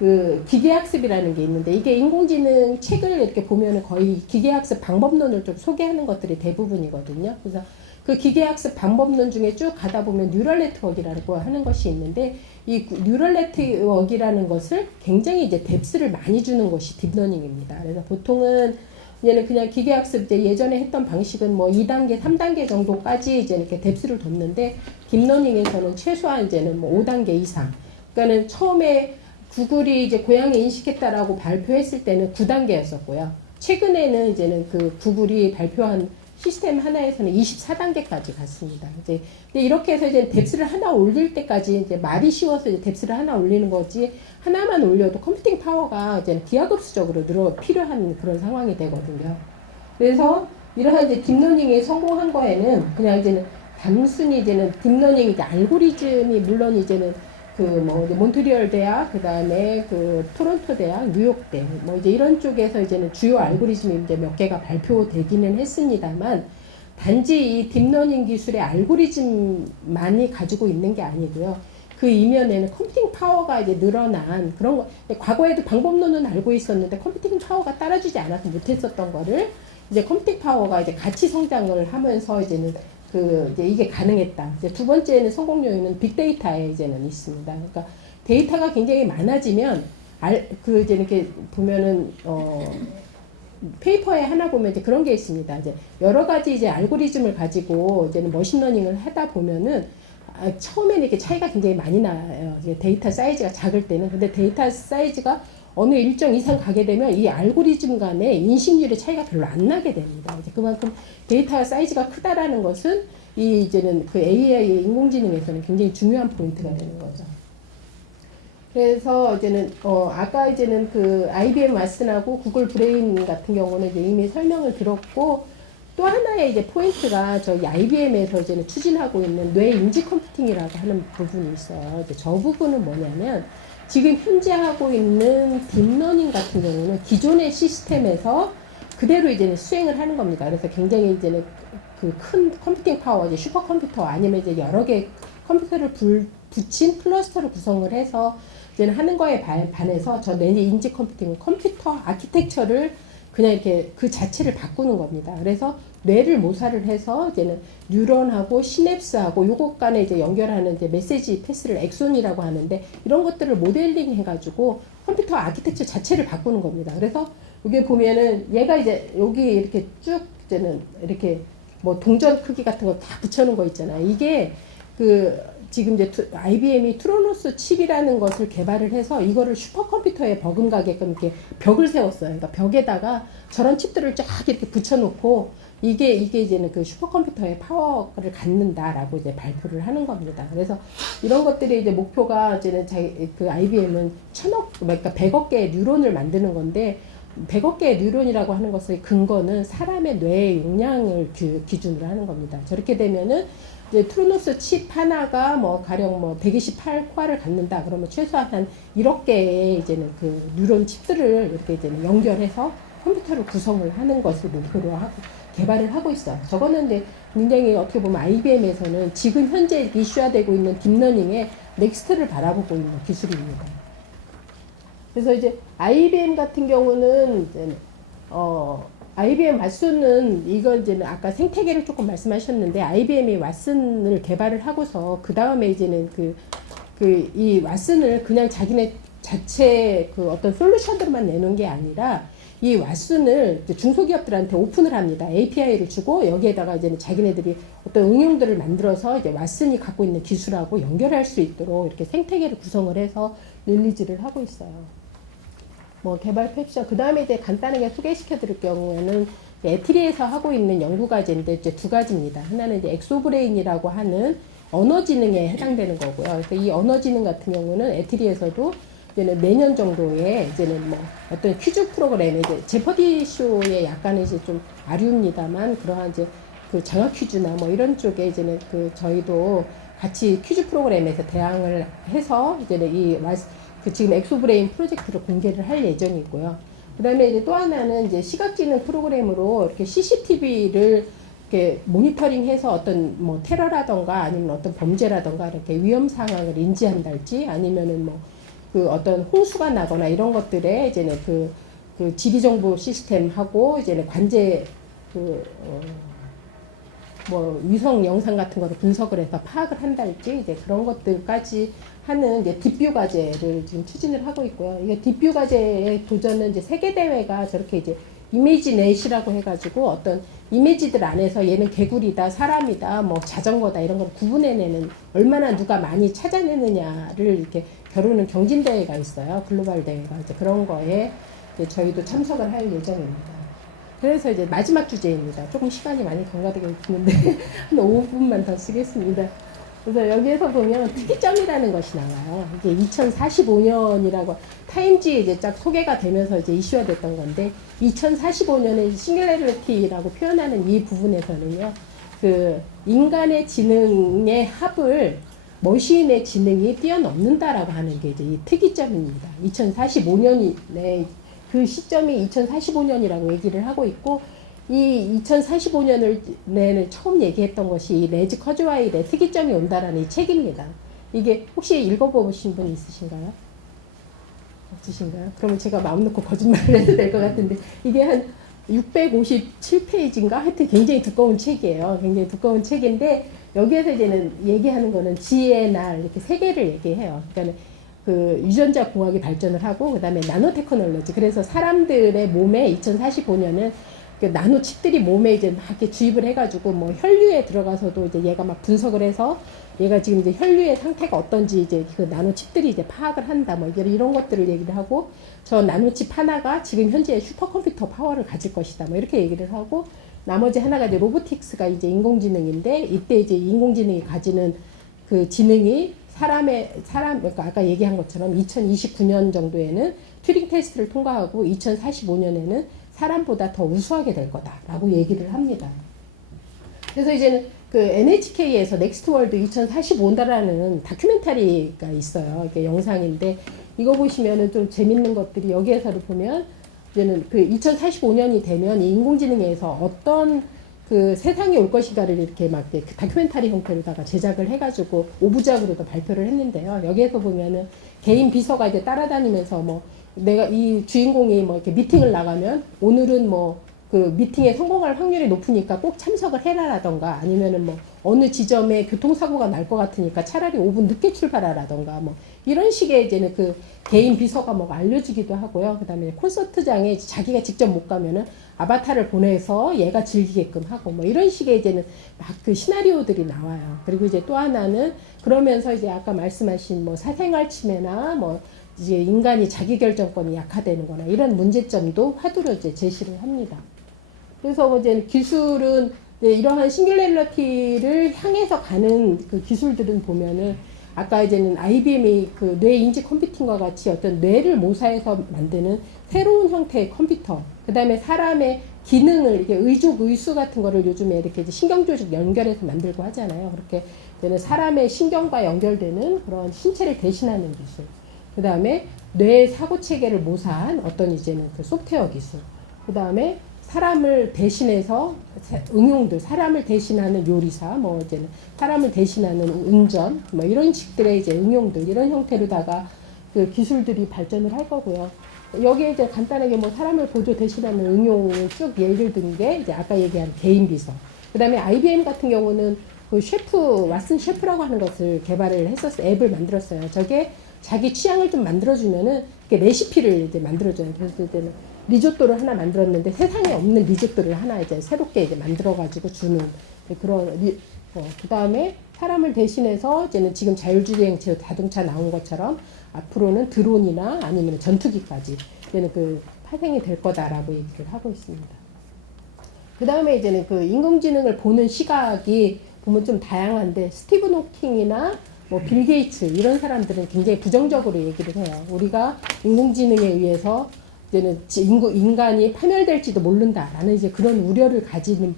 그 기계학습이라는 게 있는데 이게 인공지능 책을 이렇게 보면은 거의 기계학습 방법론을 좀 소개하는 것들이 대부분이거든요. 그래서 그 기계학습 방법론 중에 쭉 가다 보면 뉴럴 네트워크라고 하는 것이 있는데 이 뉴럴 네트워크라는 것을 굉장히 이제 뎁스를 많이 주는 것이 딥러닝입니다. 그래서 보통은 얘는 그냥 기계학습 이제 예전에 했던 방식은 뭐 2단계, 3단계 정도까지 이제 이렇게 뎁스를 뒀는데 딥러닝에서는 최소한 이제는 뭐 5단계 이상. 그러니까는 처음에 구글이 이제 고양이 인식했다라고 발표했을 때는 9단계였었고요. 최근에는 이제는 그 구글이 발표한 시스템 하나에서는 24단계까지 갔습니다. 이제 근데 이렇게 해서 이제 뎁스를 하나 올릴 때까지 이제 말이 쉬워서 이제 뎁스를 하나 올리는 거지 하나만 올려도 컴퓨팅 파워가 이제 기하급수적으로 필요한 그런 상황이 되거든요. 그래서 이러한 이제 딥러닝이 성공한 거에는 그냥 이제는 단순히 이제는 딥러닝 이제 알고리즘이 물론 이제는 그 뭐 몬트리올 대학, 그 다음에 그 토론토 대학, 뉴욕대 뭐 이제 이런 쪽에서 이제는 주요 알고리즘이 이제 몇 개가 발표되기는 했습니다만 단지 이 딥러닝 기술의 알고리즘만이 가지고 있는 게 아니고요. 그 이면에는 컴퓨팅 파워가 이제 늘어난 그런 거. 과거에도 방법론은 알고 있었는데 컴퓨팅 파워가 따라주지 않아서 못했었던 거를 이제 컴퓨팅 파워가 이제 같이 성장을 하면서 이제는 이제 이게 가능했다. 이제 두 번째는 성공 요인은 빅데이터에 이제는 있습니다. 그러니까 데이터가 굉장히 많아지면 이제 이렇게 보면은 페이퍼에 하나 보면 이제 그런 게 있습니다. 이제 여러 가지 이제 알고리즘을 가지고 이제는 머신러닝을 하다 보면은 처음에는 이렇게 차이가 굉장히 많이 나요. 이제 데이터 사이즈가 작을 때는. 근데 데이터 사이즈가 어느 일정 이상 가게 되면 이 알고리즘 간의 인식률의 차이가 별로 안 나게 됩니다. 이제 그만큼 데이터 사이즈가 크다라는 것은 이제는 그 AI 인공지능에서는 굉장히 중요한 포인트가 되는 거죠. 그래서 이제는 아까 이제는 그 IBM 왓슨하고 구글 브레인 같은 경우는 이제 이미 설명을 들었고 또 하나의 이제 포인트가 저희 IBM에서 이제는 추진하고 있는 뇌 인지 컴퓨팅이라고 하는 부분이 있어요. 이제 저 부분은 뭐냐면 지금 현재 하고 있는 딥러닝 같은 경우는 기존의 시스템에서 그대로 이제는 수행을 하는 겁니다. 그래서 굉장히 이제는 그 큰 컴퓨팅 파워, 이제 슈퍼컴퓨터 아니면 이제 여러 개 컴퓨터를 붙인 클러스터를 구성을 해서 이제는 하는 거에 반해서 저 뇌 인지 컴퓨팅은 컴퓨터 아키텍처를 그냥 이렇게 그 자체를 바꾸는 겁니다. 그래서 뇌를 모사를 해서 이제는 뉴런하고 시냅스하고 요것 간에 이제 연결하는 이제 메시지 패스를 엑손이라고 하는데 이런 것들을 모델링 해가지고 컴퓨터 아키텍처 자체를 바꾸는 겁니다. 그래서 여기 보면은 얘가 이제 여기 이렇게 쭉 이제는 이렇게 뭐 동전 크기 같은 거 다 붙여놓은 거 있잖아요. 이게 지금 이제 IBM이 트로노스 칩이라는 것을 개발을 해서 이거를 슈퍼컴퓨터에 버금가게끔 이렇게 벽을 세웠어요. 그러니까 벽에다가 저런 칩들을 쫙 이렇게 붙여놓고 이게 이제는 그 슈퍼컴퓨터의 파워를 갖는다라고 이제 발표를 하는 겁니다. 그래서 이런 것들이 이제 목표가 이제는 그 IBM은 그러니까 100억 개의 뉴런을 만드는 건데 100억 개의 뉴런이라고 하는 것의 근거는 사람의 뇌의 용량을 기준으로 하는 겁니다. 저렇게 되면은 이제 트루노스 칩 하나가 뭐 가령 뭐 128코어를 갖는다. 그러면 최소한 한 1억 개의 이제는 그 뉴런 칩들을 이렇게 이제는 연결해서 컴퓨터를 구성을 하는 것을 목표로 하고 개발을 하고 있어요. 저거는 이제 굉장히 어떻게 보면 IBM에서는 지금 현재 이슈화되고 있는 딥러닝의 넥스트를 바라보고 있는 기술입니다. 그래서 이제 IBM 같은 경우는 이제 IBM 왓슨은 이건 이제는 아까 생태계를 조금 말씀하셨는데 IBM이 왓슨을 개발을 하고서 그 다음에 이제는 이 왓슨을 그냥 자기네 자체 그 어떤 솔루션들만 내놓은 게 아니라 이 왓슨을 중소기업들한테 오픈을 합니다. API를 주고 여기에다가 이제는 자기네들이 어떤 응용들을 만들어서 이제 왓슨이 갖고 있는 기술하고 연결할 수 있도록 이렇게 생태계를 구성을 해서 릴리즈를 하고 있어요. 뭐 개발 캡션 그 다음에 이제 간단하게 소개시켜 드릴 경우에는 에트리에서 하고 있는 연구 과제인데 이제 두 가지입니다. 하나는 이제 엑소브레인이라고 하는 언어 지능에 해당되는 거고요. 그래서 이 언어 지능 같은 경우는 에트리에서도 이제는 내년 정도에 이제는 뭐 어떤 퀴즈 프로그램에 이제 제퍼디 쇼에 약간 이제 좀 아류입니다만 그러한 이제 그 장학 퀴즈나 뭐 이런 쪽에 이제는 저희도 같이 퀴즈 프로그램에서 대항을 해서 이제는 지금 엑소브레인 프로젝트를 공개를 할 예정이고요. 그 다음에 이제 또 하나는 이제 시각지능 프로그램으로 이렇게 CCTV를 이렇게 모니터링해서 어떤 뭐 테러라던가 아니면 어떤 범죄라던가 이렇게 위험 상황을 인지한달지 아니면은 뭐 그 어떤 홍수가 나거나 이런 것들에 이제는 그 지리정보 시스템하고 이제는 관제 뭐 위성 영상 같은 거를 분석을 해서 파악을 한달지 이제 그런 것들까지 하는 이제 딥뷰 과제를 지금 추진을 하고 있고요. 이게 딥뷰 과제의 도전은 이제 세계 대회가 저렇게 이제 이미지 넷이라고 해가지고 어떤 이미지들 안에서 얘는 개구리다, 사람이다, 뭐 자전거다 이런 걸 구분해내는 얼마나 누가 많이 찾아내느냐를 이렇게 겨루는 경진대회가 있어요. 글로벌 대회가 이제 그런 거에 이제 저희도 참석을 할 예정입니다. 그래서 이제 마지막 주제입니다. 조금 시간이 많이 경과되겠는데 한 5분만 더 쓰겠습니다. 그래서 여기에서 보면 특이점이라는 것이 나와요. 이게 2045년이라고 타임지에 이제 쫙 소개가 되면서 이제 이슈화 됐던 건데 2045년에 싱귤레리티라고 표현하는 이 부분에서는요. 그 인간의 지능의 합을 머신의 지능이 뛰어넘는다라고 하는 게 이제 이 특이점입니다. 2045년에 그 시점이 2045년이라고 얘기를 하고 있고 이 2045년을 처음 얘기했던 것이 이 레즈 커즈와일의 특이점이 온다라는 이 책입니다. 이게 혹시 읽어보신 분 있으신가요? 없으신가요? 그러면 제가 마음 놓고 거짓말을 해도 될 것 같은데 이게 한 657페이지인가? 하여튼 굉장히 두꺼운 책이에요. 굉장히 두꺼운 책인데 여기에서 이제는 얘기하는 거는 지혜의 날 이렇게 세 개를 얘기해요. 그러니까 그 유전자 공학이 발전을 하고 그다음에 나노 테크놀로지 그래서 사람들의 몸에 2045년은 그 나노 칩들이 몸에 이제 막 이렇게 주입을 해가지고 뭐 혈류에 들어가서도 이제 얘가 막 분석을 해서 얘가 지금 이제 혈류의 상태가 어떤지 이제 그 나노 칩들이 이제 파악을 한다 뭐 이런 것들을 얘기를 하고 저 나노 칩 하나가 지금 현재 슈퍼컴퓨터 파워를 가질 것이다 뭐 이렇게 얘기를 하고 나머지 하나가 이제 로보틱스가 이제 인공지능인데 이때 이제 인공지능이 가지는 그 지능이 그러니까 아까 얘기한 것처럼 2029년 정도에는 튜링 테스트를 통과하고 2045년에는 사람보다 더 우수하게 될 거다라고 얘기를 합니다. 그래서 이제는 그 NHK에서 넥스트 월드 2045라는 다큐멘터리가 있어요. 이게 영상인데 이거 보시면은 좀 재밌는 것들이 여기에서를 보면 이제는 그 2045년이 되면 이 인공지능에서 어떤 그 세상이 올 것인가를 이렇게 막 그 다큐멘터리 형태로다가 제작을 해가지고 5부작으로도 발표를 했는데요. 여기에서 보면은 개인 비서가 이제 따라다니면서 뭐 내가 이 주인공이 뭐 이렇게 미팅을 나가면 오늘은 뭐 그 미팅에 성공할 확률이 높으니까 꼭 참석을 해라라던가 아니면은 뭐 어느 지점에 교통사고가 날 것 같으니까 차라리 5분 늦게 출발하라던가 뭐 이런 식의 이제는 그 개인 비서가 뭐 알려주기도 하고요. 그 다음에 콘서트장에 자기가 직접 못 가면은 아바타를 보내서 얘가 즐기게끔 하고 뭐 이런 식의 이제는 막 그 시나리오들이 나와요. 그리고 이제 또 하나는 그러면서 이제 아까 말씀하신 뭐 사생활 침해나 뭐 이제 인간이 자기결정권이 약화되는 거나 이런 문제점도 화두로 이제 제시를 합니다. 그래서 이제 기술은 이제 이러한 싱귤레러티를 향해서 가는 그 기술들은 보면은 아까 이제는 IBM이 그 뇌인지 컴퓨팅과 같이 어떤 뇌를 모사해서 만드는 새로운 형태의 컴퓨터, 그 다음에 사람의 기능을 이렇게 의족, 의수 같은 거를 요즘에 이렇게 이제 신경조직 연결해서 만들고 하잖아요. 그렇게 이제는 사람의 신경과 연결되는 그런 신체를 대신하는 기술. 그 다음에 뇌 사고 체계를 모사한 어떤 이제는 그 소프트웨어 기술. 그 다음에 사람을 대신해서 응용들, 사람을 대신하는 요리사, 뭐 이제는 사람을 대신하는 운전, 뭐 이런 식들의 이제 응용들, 이런 형태로다가 그 기술들이 발전을 할 거고요. 여기에 이제 간단하게 뭐 사람을 보조 대신하는 응용을 쭉 예를 든 게 이제 아까 얘기한 개인 비서. 그 다음에 IBM 같은 경우는 그 셰프, 왓슨 셰프라고 하는 것을 개발을 했었어요. 앱을 만들었어요. 저게 자기 취향을 좀 만들어주면은 레시피를 이제 만들어줘요. 그래서 이제는 리조또를 하나 만들었는데 세상에 없는 리조또를 하나 이제 새롭게 이제 만들어가지고 주는 그런 그 다음에 사람을 대신해서 이제는 지금 자율주행 자동차 나온 것처럼 앞으로는 드론이나 아니면 전투기까지 이제는 그 파생이 될 거다라고 얘기를 하고 있습니다. 그 다음에 이제는 그 인공지능을 보는 시각이 보면 좀 다양한데 스티븐 호킹이나 뭐 빌 게이츠 이런 사람들은 굉장히 부정적으로 얘기를 해요. 우리가 인공지능에 의해서 이제는 인간이 파멸될지도 모른다라는 이제 그런 우려를 가지고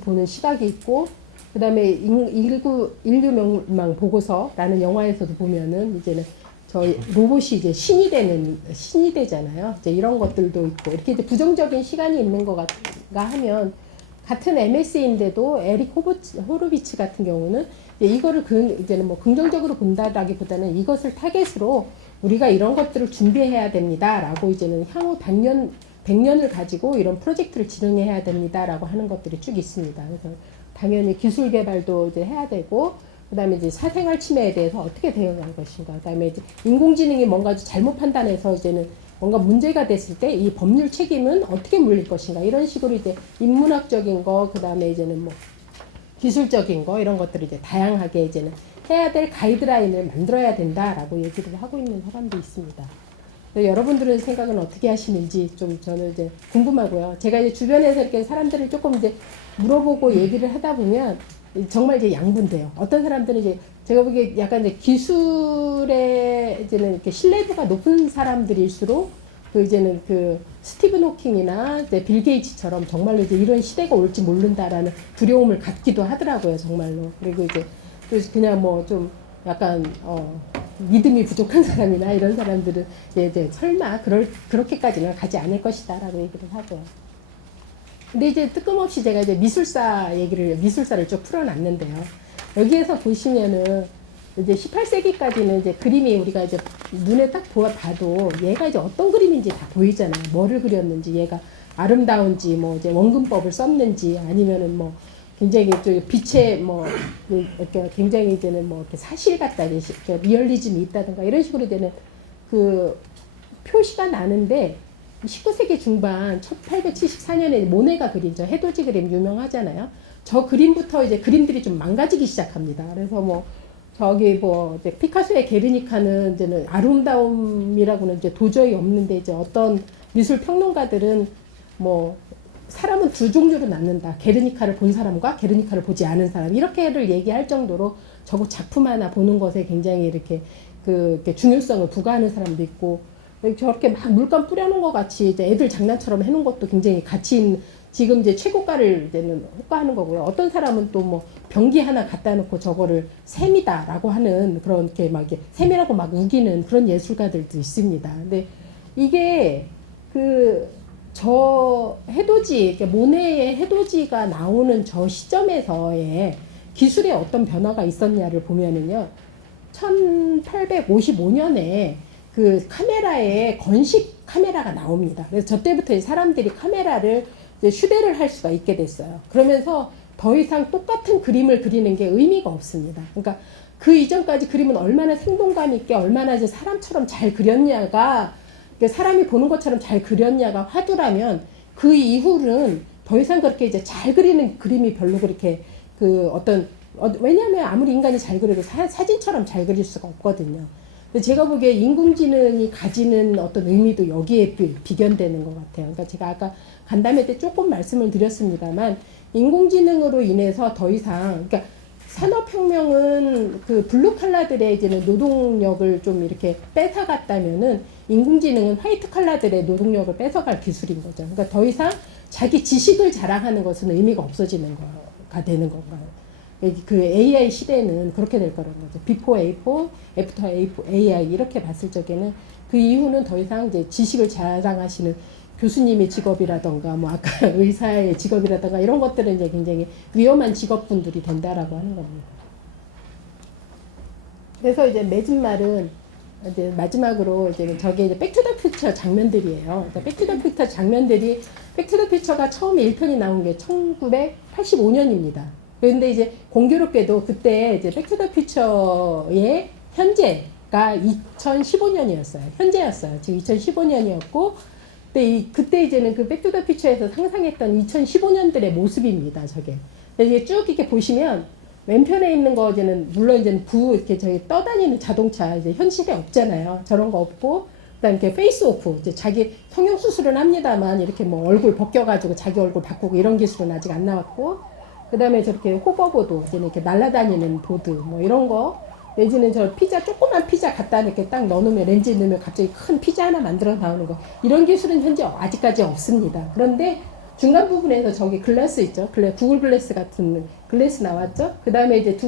보는 시각이 있고, 그 다음에 인류 멸망 보고서라는 영화에서도 보면은 이제는 저희 로봇이 이제 신이 되잖아요. 이제 이런 것들도 있고 이렇게 이제 부정적인 시간이 있는 것 같가 하면 같은 MS인데도 에릭 호르비츠 같은 경우는 이거를 이제는 뭐 긍정적으로 본다라기보다는 이것을 타겟으로 우리가 이런 것들을 준비해야 됩니다라고 이제는 향후 100년을 가지고 이런 프로젝트를 진행해야 됩니다라고 하는 것들이 쭉 있습니다. 그래서 당연히 기술 개발도 이제 해야 되고, 그다음에 이제 사생활 침해에 대해서 어떻게 대응할 것인가, 그다음에 이제 인공지능이 뭔가 잘못 판단해서 이제는 뭔가 문제가 됐을 때 이 법률 책임은 어떻게 물릴 것인가, 이런 식으로 이제 인문학적인 거, 그다음에 이제는 뭐 기술적인 거, 이런 것들을 이제 다양하게 이제는 해야 될 가이드라인을 만들어야 된다라고 얘기를 하고 있는 사람도 있습니다. 여러분들은 생각은 어떻게 하시는지 좀 저는 이제 궁금하고요. 제가 이제 주변에서 이렇게 사람들을 조금 이제 물어보고 얘기를 하다 보면 정말 이제 양분돼요. 어떤 사람들은 이제 제가 보기에 약간 이제 기술에 이제는 이렇게 신뢰도가 높은 사람들일수록 그 이제는 그 스티븐 호킹이나 이제 빌 게이츠처럼 정말로 이제 이런 시대가 올지 모른다라는 두려움을 갖기도 하더라고요, 정말로. 그리고 이제 그냥 뭐 좀 약간 믿음이 부족한 사람이나 이런 사람들은 이제 설마 그렇게까지는 가지 않을 것이다라고 얘기를 하고요. 근데 이제 뜬금없이 제가 이제 미술사를 쭉 풀어놨는데요. 여기에서 보시면은 이제 18세기까지는 이제 그림이 우리가 이제 눈에 딱 봐도 얘가 이제 어떤 그림인지 다 보이잖아요. 뭐를 그렸는지, 얘가 아름다운지, 뭐 이제 원근법을 썼는지, 아니면은 뭐 굉장히 좀 빛의 뭐 이렇게 굉장히 이제는 뭐 이렇게 사실 같다, 리얼리즘이 있다든가 이런 식으로 되는 그 표시가 나는데, 19세기 중반 1874년에 모네가 그린 저 해돋이 그림 유명하잖아요. 저 그림부터 이제 그림들이 좀 망가지기 시작합니다. 그래서 뭐 저기 뭐 이제 피카소의 게르니카는 이제는 아름다움이라고는 이제 도저히 없는데, 이제 어떤 미술 평론가들은 뭐 사람은 두 종류로 나눈다. 게르니카를 본 사람과 게르니카를 보지 않은 사람, 이렇게를 얘기할 정도로 저거 작품 하나 보는 것에 굉장히 이렇게 이렇게 중요성을 부과하는 사람도 있고, 저렇게 막 물감 뿌려놓은 것 같이 이제 애들 장난처럼 해놓은 것도 굉장히 가치 있는, 지금 이제 최고가를 이제는 호가하는 거고요. 어떤 사람은 또 뭐 병기 하나 갖다 놓고 저거를 샘이다라고 하는 그런 이렇게 막 이렇게 샘이라고 막 우기는 그런 예술가들도 있습니다. 근데 이게 저 해돋이, 모네의 해돋이가 나오는 저 시점에서의 기술에 어떤 변화가 있었냐를 보면은요, 1855년에 그 카메라에 건식 카메라가 나옵니다. 그래서 저 때부터 사람들이 카메라를 이제 휴대를 할 수가 있게 됐어요. 그러면서 더 이상 똑같은 그림을 그리는 게 의미가 없습니다. 그러니까 그 이전까지 그림은 얼마나 생동감 있게, 얼마나 이제 사람처럼 잘 그렸냐가, 사람이 보는 것처럼 잘 그렸냐가 화두라면, 그 이후는 더 이상 그렇게 이제 잘 그리는 그림이 별로 그렇게 왜냐하면 아무리 인간이 잘 그려도 사진처럼 잘 그릴 수가 없거든요. 제가 보기에 인공지능이 가지는 어떤 의미도 여기에 비견되는 것 같아요. 그러니까 제가 아까 간담회 때 조금 말씀을 드렸습니다만, 인공지능으로 인해서 더 이상, 그러니까 산업혁명은 그 블루칼라들의 이제는 노동력을 좀 이렇게 뺏어갔다면은, 인공지능은 화이트 칼라들의 노동력을 뺏어갈 기술인 거죠. 그러니까 더 이상 자기 지식을 자랑하는 것은 의미가 없어지는 거가 되는 건가요? 그 AI 시대는 그렇게 될 거라는 거죠. Before A4, After AI 이렇게 봤을 적에는 그 이후는 더 이상 이제 지식을 자랑하시는 교수님의 직업이라던가, 뭐 아까 의사의 직업이라던가 이런 것들은 이제 굉장히 위험한 직업분들이 된다라고 하는 겁니다. 그래서 이제 맺은 말은 이제 마지막으로 이제 저게 이제 백투더퓨처 장면들이에요. 백투더퓨처 장면들이, 백투더퓨처가 처음 1편이 나온 게 1985년입니다. 그런데 이제 공교롭게도 그때 이제 백투더퓨처의 현재가 2015년이었어요. 현재였어요. 지금 2015년이었고, 그때 이제는 그 백투더퓨처에서 상상했던 2015년들의 모습입니다. 저게. 이게 쭉 이렇게 보시면 왼편에 있는 거 이제는 물론 이제는 이렇게 저기 떠다니는 자동차 이제 현실에 없잖아요. 저런 거 없고, 그다음 이렇게 페이스 오프, 이제 자기 성형 수술은 합니다만 이렇게 뭐 얼굴 벗겨가지고 자기 얼굴 바꾸고 이런 기술은 아직 안 나왔고, 그다음에 저렇게 호버보드, 이제 이렇게 날아다니는 보드, 뭐 이런 거, 내지는 저 조그만 피자 갖다 이렇게 딱 넣어놓으면, 렌즈 넣으면 갑자기 큰 피자 하나 만들어 나오는 거, 이런 기술은 현재 아직까지 없습니다. 그런데 중간 부분에서 저기 글라스 있죠? 구글 글래스 같은 글래스 나왔죠? 그 다음에 이제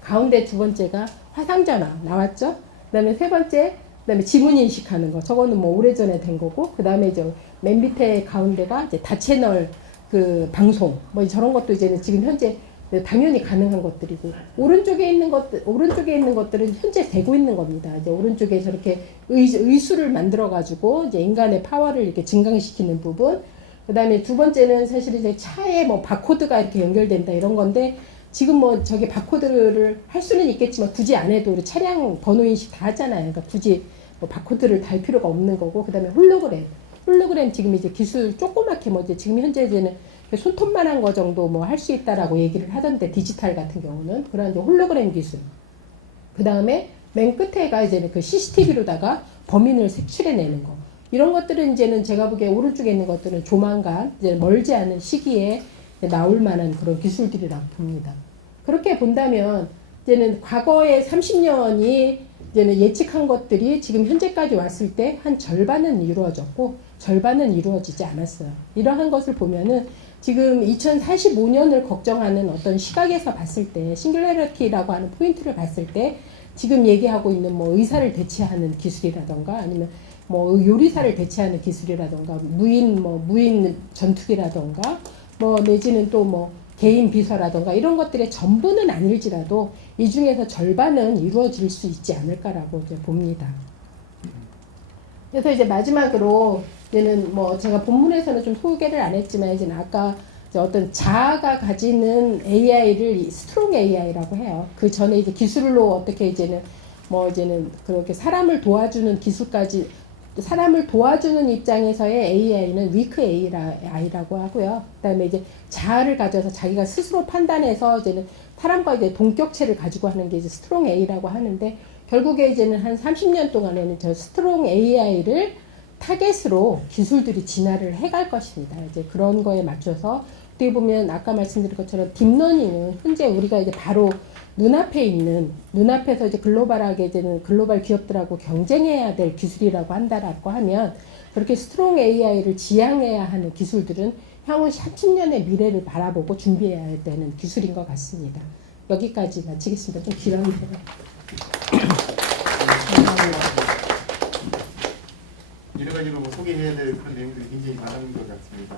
가운데 두 번째가 화상전화 나왔죠? 그 다음에 세 번째, 그 다음에 지문 인식하는 거. 저거는 뭐 오래전에 된 거고, 그 다음에 이제 맨 밑에 가운데가 이제 다채널 그 방송 뭐 저런 것도 이제는 지금 현재 당연히 가능한 것들이고 오른쪽에 있는 것들은 현재 되고 있는 겁니다. 이제 오른쪽에 저렇게 의수를 만들어 가지고 이제 인간의 파워를 이렇게 증강시키는 부분. 그다음에 두 번째는 사실 이제 차에 뭐 바코드가 이렇게 연결된다 이런 건데 지금 뭐 저기 바코드를 할 수는 있겠지만 굳이 안 해도 우리 차량 번호 인식 다 하잖아요. 그러니까 굳이 뭐 바코드를 달 필요가 없는 거고 그다음에 홀로그램 지금 이제 기술 조그맣게 뭐 이제 지금 현재 이제는 손톱만한 거 정도 뭐 할 수 있다라고 얘기를 하던데 디지털 같은 경우는 그런 이제 홀로그램 기술. 그 다음에 맨 끝에가 이제는 그 CCTV로다가 범인을 색출해내는 거. 이런 것들은 이제는 제가 보기에 오른쪽에 있는 것들은 조만간 이제 멀지 않은 시기에 나올 만한 그런 기술들이라고 봅니다. 그렇게 본다면 이제는 과거의 30년이 이제는 예측한 것들이 지금 현재까지 왔을 때 한 절반은 이루어졌고 절반은 이루어지지 않았어요. 이러한 것을 보면은 지금 2045년을 걱정하는 어떤 시각에서 봤을 때 싱귤레러티라고 하는 포인트를 봤을 때 지금 얘기하고 있는 뭐 의사를 대체하는 기술이라던가 아니면 뭐 요리사를 대체하는 기술이라던가 무인 전투기라던가 뭐 내지는 또 뭐 개인 비서라던가 이런 것들의 전부는 아닐지라도 이 중에서 절반은 이루어질 수 있지 않을까라고 이제 봅니다. 그래서 이제 마지막으로 이제는 뭐 제가 본문에서는 좀 소개를 안 했지만 이제는 아까 이제 어떤 자아가 가지는 AI를 스트롱 AI라고 해요. 그 전에 이제 기술로 어떻게 이제는 그렇게 사람을 도와주는 기술까지 사람을 도와주는 입장에서의 AI는 위크 AI라고 하고요. 그다음에 이제 자아를 가져서 자기가 스스로 판단해서 이제는 사람과 이제 동격체를 가지고 하는 게 이제 스트롱 AI라고 하는데 결국에 이제는 한 30년 동안에는 저 스트롱 AI를 타겟으로 기술들이 진화를 해갈 것입니다. 이제 그런 거에 맞춰서 어떻게 보면 아까 말씀드린 것처럼 딥러닝은 현재 우리가 이제 바로 눈앞에서 이제 글로벌하게 이제는 글로벌 기업들하고 경쟁해야 될 기술이라고 한다라고 하면 그렇게 스트롱 AI를 지향해야 하는 기술들은 향후 30년의 미래를 바라보고 준비해야 되는 기술인 것 같습니다. 여기까지 마치겠습니다. 좀 길었네요. 여러 가지로 뭐 소개해야 될 그런 내용들이 굉장히 많은 것 같습니다.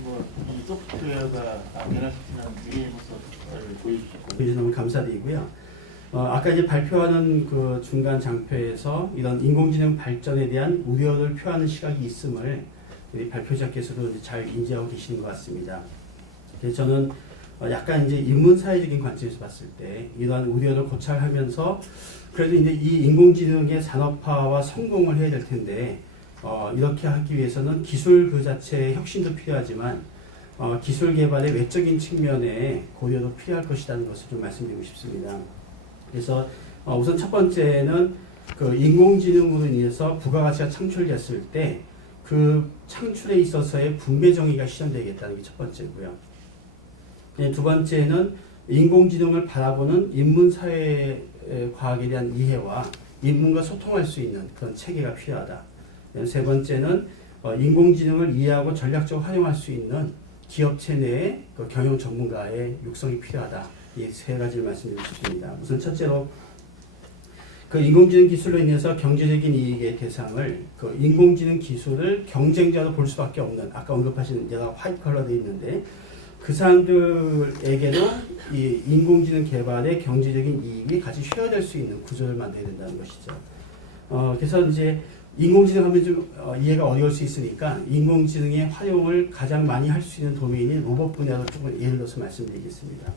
이 소프트웨어가 변화시키는 미래의 모습을 보여주셨고 너무 감사드리고요. 아까 이제 발표하는 그 중간 장표에서 이런 인공지능 발전에 대한 우려를 표하는 시각이 있음을 우리 발표자께서도 잘 인지하고 계시는 것 같습니다. 그래서 저는 약간 이제 인문사회적인 관점에서 봤을 때 이러한 우려를 고찰하면서 그래도 이제 이 인공지능의 산업화와 성공을 해야 될 텐데 이렇게 하기 위해서는 기술 그 자체의 혁신도 필요하지만 기술 개발의 외적인 측면에 고려도 필요할 것이라는 것을 좀 말씀드리고 싶습니다. 그래서 우선 첫 번째는 그 인공지능으로 인해서 부가가치가 창출됐을 때 그 창출에 있어서의 분배 정의가 실현되겠다는 게 첫 번째고요. 두 번째는 인공지능을 바라보는 인문사회 과학에 대한 이해와 인문과 소통할 수 있는 그런 체계가 필요하다. 세 번째는 인공지능을 이해하고 전략적으로 활용할 수 있는 기업체 내의 그 경영 전문가의 육성이 필요하다. 이 세 가지를 말씀드리고 싶습니다. 우선 첫째로 그 인공지능 기술로 인해서 경제적인 이익의 대상을 그 인공지능 기술을 경쟁자로 볼 수밖에 없는 아까 언급하신 여러 화이트 컬러도 있는데 그 사람들에게도 이 인공지능 개발의 경제적인 이익이 같이 쉐어될 수 있는 구조를 만들어야 된다는 것이죠. 그래서 이제 인공지능 하면 좀 이해가 어려울 수 있으니까 인공지능의 활용을 가장 많이 할 수 있는 도메인인 로봇 분야로 조금 예를 들어서 말씀드리겠습니다.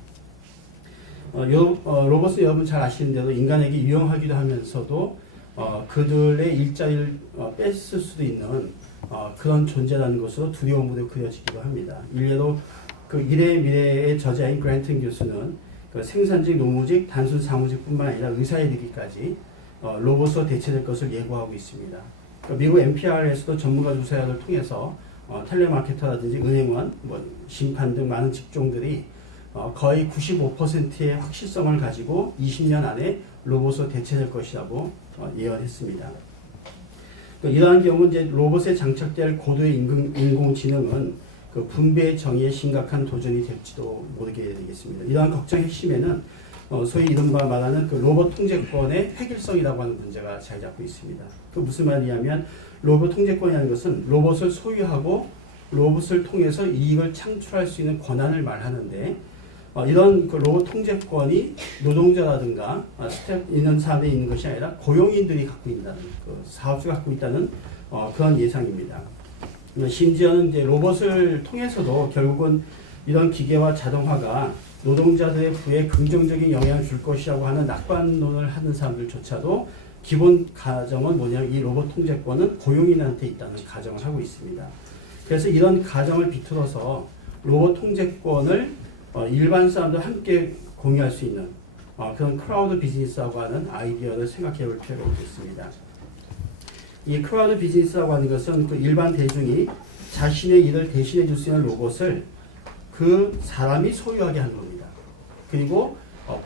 로봇은 여러분 잘 아시는 대로 인간에게 유용하기도 하면서도 그들의 일자리를 뺏을 수도 있는 그런 존재라는 것으로 두려움으로 그려지기도 합니다. 일례로 그 일의 미래의 저자인 그랜튼 교수는 그 생산직, 노무직, 단순 사무직뿐만 아니라 의사에 이르기까지 로봇으로 대체될 것을 예고하고 있습니다. 미국 NPR에서도 전문가 조사를 통해서 텔레마케터라든지 은행원, 심판 등 많은 직종들이 거의 95%의 확실성을 가지고 20년 안에 로봇으로 대체될 것이라고 예언했습니다. 이러한 경우 이제 로봇에 장착될 고도의 인공지능은 그 분배 정의에 심각한 도전이 될지도 모르게 되겠습니다. 이러한 걱정의 핵심에는 소위 이른바 말하는 그 로봇 통제권의 획일성이라고 하는 문제가 자리 잡고 있습니다. 그 무슨 말이냐면 로봇 통제권이라는 것은 로봇을 소유하고 로봇을 통해서 이익을 창출할 수 있는 권한을 말하는데 이런 그 로봇 통제권이 노동자라든가 스텝 있는 사람에 있는 것이 아니라 고용인들이 갖고 있다는 사업주가 갖고 있다는 그런 예상입니다. 심지어는 이제 로봇을 통해서도 결국은 이런 기계와 자동화가 노동자들의 부에 긍정적인 영향을 줄 것이라고 하는 낙관론을 하는 사람들조차도 기본 가정은 뭐냐면 이 로봇 통제권은 고용인한테 있다는 가정을 하고 있습니다. 그래서 이런 가정을 비틀어서 로봇 통제권을 일반 사람들 함께 공유할 수 있는 그런 크라우드 비즈니스라고 하는 아이디어를 생각해 볼 필요가 있겠습니다. 이 크라우드 비즈니스라고 하는 것은 그 일반 대중이 자신의 일을 대신해 줄 수 있는 로봇을 그 사람이 소유하게 하는 겁니다. 그리고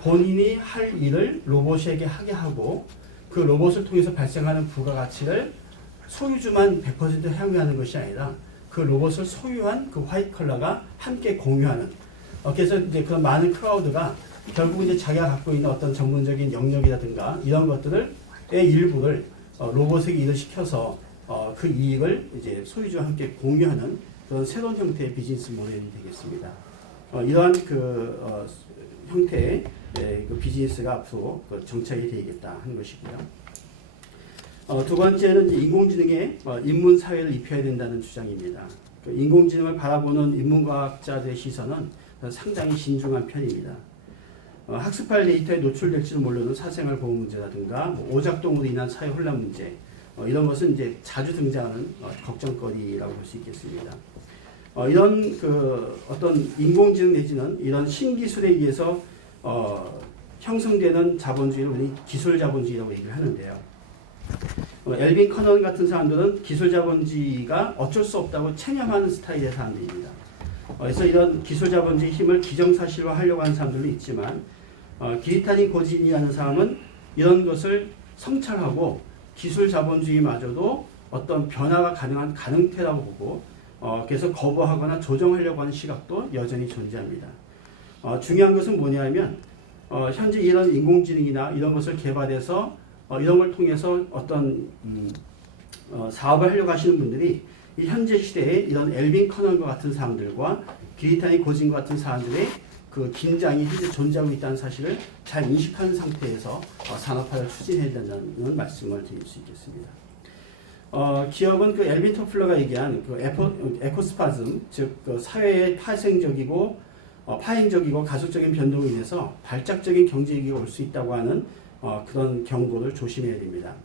본인이 할 일을 로봇에게 하게 하고 그 로봇을 통해서 발생하는 부가가치를 소유주만 100% 향유하는 것이 아니라 그 로봇을 소유한 그 화이트 컬러가 함께 공유하는 그래서 이제 그 많은 크라우드가 결국 이제 자기가 갖고 있는 어떤 전문적인 영역이라든가 이런 것들의 일부를 로봇에게 일을 시켜서 그 이익을 이제 소유주와 함께 공유하는 그런 새로운 형태의 비즈니스 모델이 되겠습니다. 이러한 형태의 그 비즈니스가 앞으로 정착이 되겠다 하는 것이고요. 두 번째는 이제 인공지능에 인문 사회를 입혀야 된다는 주장입니다. 그 인공지능을 바라보는 인문과학자들의 시선은 상당히 신중한 편입니다. 학습할 데이터에 노출될지도 모르는 사생활 보호 문제라든가 오작동으로 인한 사회 혼란 문제 이런 것은 이제 자주 등장하는 걱정거리라고 볼 수 있겠습니다. 이런 그 어떤 인공지능 내지는 이런 신기술에 의해서 형성되는 자본주의를 우리 기술 자본주의라고 얘기를 하는데요. 엘빈 커넌 같은 사람들은 기술 자본주의가 어쩔 수 없다고 체념하는 스타일의 사람들입니다. 그래서 이런 기술 자본주의 힘을 기정사실화하려고 하는 사람들도 있지만 기리타니 고진이라는 사람은 이런 것을 성찰하고 기술 자본주의마저도 어떤 변화가 가능한 가능태라고 보고 그래서 거부하거나 조정하려고 하는 시각도 여전히 존재합니다. 중요한 것은 뭐냐면 현재 이런 인공지능이나 이런 것을 개발해서 이런 걸 통해서 어떤 사업을 하려고 하시는 분들이 이 현재 시대에 이런 엘빈 커널과 같은 사람들과 기리타니 고진과 같은 사람들의 그 긴장이 현재 존재하고 있다는 사실을 잘 인식하는 상태에서 산업화를 추진해야 된다는 말씀을 드릴 수 있겠습니다. 기업은 그 엘빈 토플러가 얘기한 그 에코스파즘, 즉 그 사회의 파생적이고 파행적이고 가속적인 변동에 인해서 발작적인 경제위기가 올 수 있다고 하는 그런 경고를 조심해야 됩니다.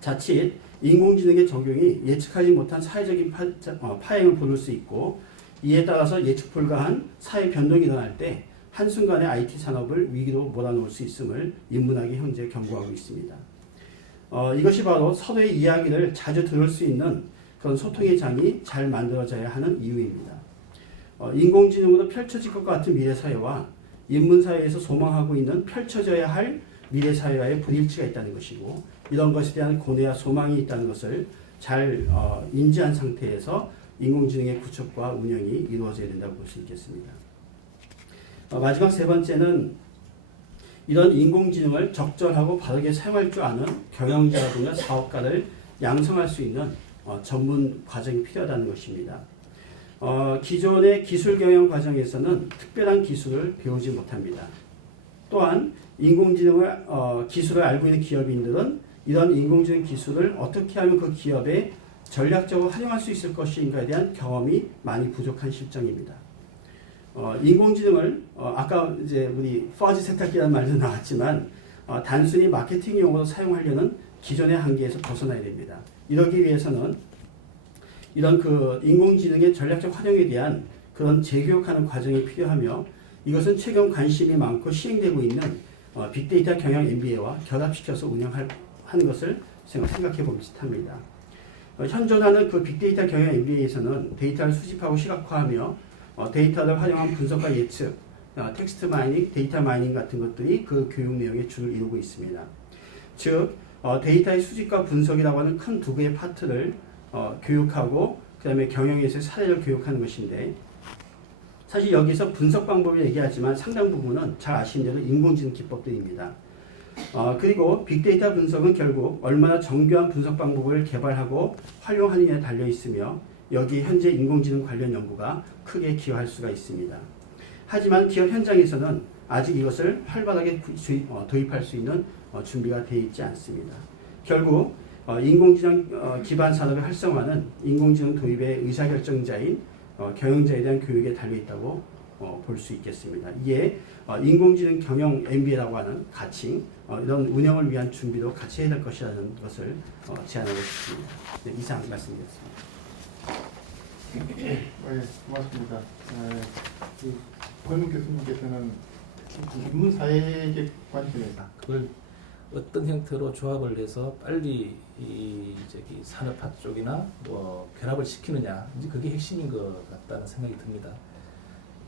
자칫 인공지능의 적용이 예측하지 못한 사회적인 파행을 부를 수 있고 이에 따라서 예측 불가한 사회 변동이 일어날 때 한순간에 IT 산업을 위기로 몰아넣을 수 있음을 인문학이 현재 경고하고 있습니다. 이것이 바로 서로의 이야기를 자주 들을 수 있는 그런 소통의 장이 잘 만들어져야 하는 이유입니다. 인공지능으로 펼쳐질 것 같은 미래사회와 인문사회에서 소망하고 있는 펼쳐져야 할 미래사회와의 불일치가 있다는 것이고 이런 것에 대한 고뇌와 소망이 있다는 것을 잘 인지한 상태에서 인공지능의 구축과 운영이 이루어져야 된다고 볼 수 있겠습니다. 마지막 세 번째는 이런 인공지능을 적절하고 바르게 사용할 줄 아는 경영자라든가 사업가를 양성할 수 있는 전문 과정이 필요하다는 것입니다. 기존의 기술 경영 과정에서는 특별한 기술을 배우지 못합니다. 또한 인공지능을 기술을 알고 있는 기업인들은 이런 인공지능 기술을 어떻게 하면 그 기업에 전략적으로 활용할 수 있을 것인가에 대한 경험이 많이 부족한 실정입니다. 인공지능을 아까 이제 우리 퍼지 세탁기라는 말도 나왔지만 단순히 마케팅용으로 사용하려는 기존의 한계에서 벗어나야 됩니다. 이러기 위해서는 이런 그 인공지능의 전략적 활용에 대한 그런 재교육하는 과정이 필요하며 이것은 최근 관심이 많고 시행되고 있는 빅데이터 경영 MBA와 결합시켜서 운영하는 것을 생각해 보기 합니다. 현존하는 그 빅데이터 경영 MBA에서는 데이터를 수집하고 시각화하며 데이터를 활용한 분석과 예측, 텍스트 마이닝, 데이터 마이닝 같은 것들이 그 교육 내용의 주를 이루고 있습니다. 즉 데이터의 수집과 분석이라고 하는 큰 두 개의 파트를 교육하고 그 다음에 경영에서의 사례를 교육하는 것인데 사실 여기서 분석 방법을 얘기하지만 상당 부분은 잘 아시는 대로 인공지능 기법들입니다. 그리고 빅데이터 분석은 결국 얼마나 정교한 분석 방법을 개발하고 활용하느냐에 달려 있으며 여기 현재 인공지능 관련 연구가 크게 기여할 수가 있습니다. 하지만 기업 현장에서는 아직 이것을 활발하게 도입할 수 있는 준비가 되어 있지 않습니다. 결국 인공지능 기반 산업의 활성화는 인공지능 도입의 의사결정자인 경영자에 대한 교육에 달려있다고 볼 수 있겠습니다. 이에 인공지능 경영 MBA라고 하는 가칭, 이런 운영을 위한 준비도 같이 해야 될 것이라는 것을 제안하고 싶습니다. 네, 이상 말씀드렸습니다. 네, 고맙습니다. 권문 교수님께서는 인문 사회적 관점에서 그걸 어떤 형태로 조합을 해서 빨리 이 산업화 쪽이나 뭐 결합을 시키느냐, 이제 그게 핵심인 것 같다는 생각이 듭니다.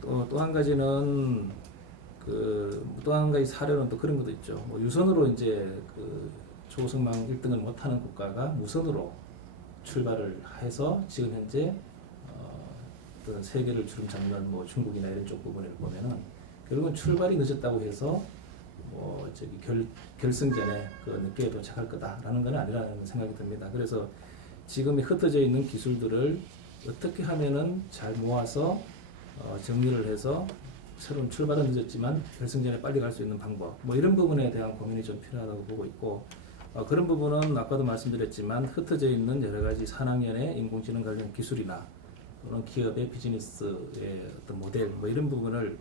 또 한 가지는 또 한 가지 사례는 또 그런 것도 있죠. 뭐 유선으로 이제 초고속망 1등을 못하는 국가가 무선으로 출발을 해서 지금 현재 어떤 세계를 주름잡는 뭐 중국이나 이런 쪽 부분을 보면은 결국은 출발이 늦었다고 해서 뭐 결승전에 늦게 도착할 거다라는 건 아니라는 생각이 듭니다. 그래서 지금 흩어져 있는 기술들을 어떻게 하면은 잘 모아서 정리를 해서 새로운 출발은 늦었지만 결승전에 빨리 갈 수 있는 방법, 뭐 이런 부분에 대한 고민이 좀 필요하다고 보고 있고, 그런 부분은 아까도 말씀드렸지만 흩어져 있는 여러 가지 산학연의 인공지능 관련 기술이나 또는 기업의 비즈니스의 어떤 모델, 뭐 이런 부분을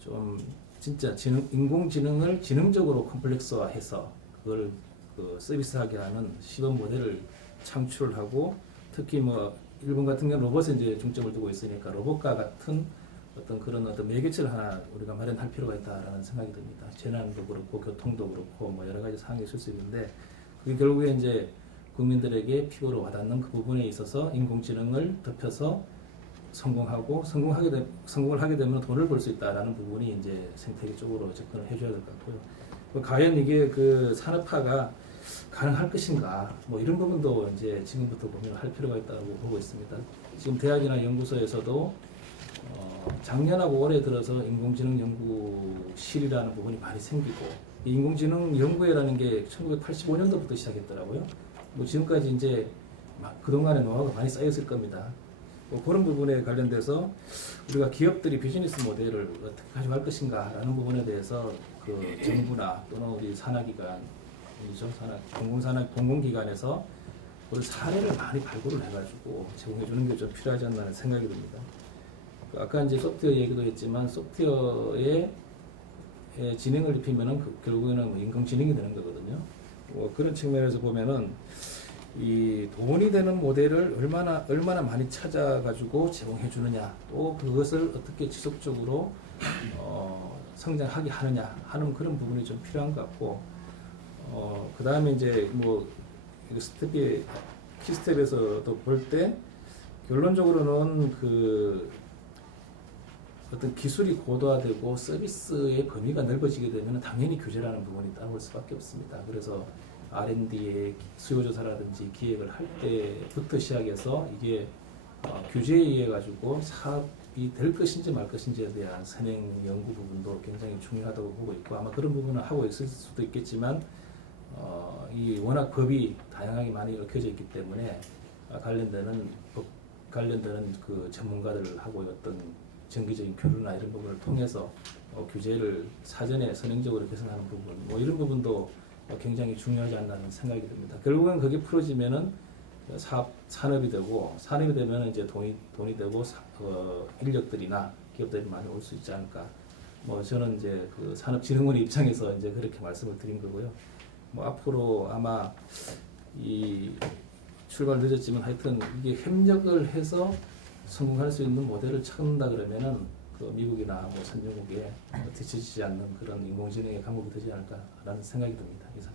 좀 진짜 인공지능을 지능적으로 컴플렉스화해서 그걸 서비스하게 하는 시범 모델을 창출을 하고, 특히 뭐 일본 같은 경우 로봇에 이제 중점을 두고 있으니까 로봇과 같은 어떤 매개체를 하나 우리가 마련할 필요가 있다라는 생각이 듭니다. 재난도 그렇고 교통도 그렇고 뭐 여러 가지 상황이 있을 수 있는데, 그게 결국에 이제 국민들에게 피부로 와닿는 그 부분에 있어서 인공지능을 덮여서 성공을 하게 되면 돈을 벌 수 있다라는 부분이 이제 생태계 쪽으로 접근을 해줘야 될 것 같고요. 과연 이게 산업화가 가능할 것인가, 뭐 이런 부분도 이제 지금부터 고민을 할 필요가 있다고 보고 있습니다. 지금 대학이나 연구소에서도 작년하고 올해 들어서 인공지능 연구실이라는 부분이 많이 생기고, 이 인공지능 연구회라는 게 1985년도부터 시작했더라고요. 뭐 지금까지 이제 그동안의 노하우가 많이 쌓였을 겁니다. 뭐 그런 부분에 관련돼서 우리가 기업들이 비즈니스 모델을 어떻게 가져갈 것인가라는 부분에 대해서 정부나 또는 우리 공공기관에서 그 사례를 많이 발굴을 해가지고 제공해 주는 게 좀 필요하지 않나 하는 생각이 듭니다. 아까 이제 소프트웨어 얘기도 했지만, 소프트웨어에 진행을 입히면은 결국에는 인공지능이 되는 거거든요. 그런 측면에서 보면은 이 돈이 되는 모델을 얼마나 많이 찾아가지고 제공해 주느냐, 또 그것을 어떻게 지속적으로 성장하게 하느냐 하는 그런 부분이 좀 필요한 것 같고, 그 다음에 이제 뭐 키스텝에서도 볼 때 결론적으로는 어떤 기술이 고도화되고 서비스의 범위가 넓어지게 되면 당연히 규제라는 부분이 따라올 수밖에 없습니다. 그래서 R&D의 수요조사라든지 기획을 할 때부터 시작해서 이게 규제에 의해 가지고 사업이 될 것인지 말 것인지에 대한 선행 연구 부분도 굉장히 중요하다고 보고 있고, 아마 그런 부분을 하고 있을 수도 있겠지만 이 워낙 법이 다양하게 많이 얽혀져 있기 때문에 관련되는 그 전문가들하고 어떤 정기적인 교류나 이런 부분을 통해서 규제를 사전에 선행적으로 개선하는 부분, 뭐 이런 부분도 굉장히 중요하지 않나는 생각이 듭니다. 결국은 그게 풀어지면은 산업이 되면 이제 돈이 되고 인력들이나 기업들이 많이 올 수 있지 않을까. 뭐 저는 이제 산업진흥원의 입장에서 이제 그렇게 말씀을 드린 거고요. 뭐 앞으로 아마 이 출발 늦었지만 하여튼 이게 협력을 해서 성공할 수 있는 모델을 찾는다 그러면은 미국이나 뭐 선진국에 뒤처지지 않는 그런 인공지능의 강국이 되지 않을까라는 생각이 듭니다. 이상.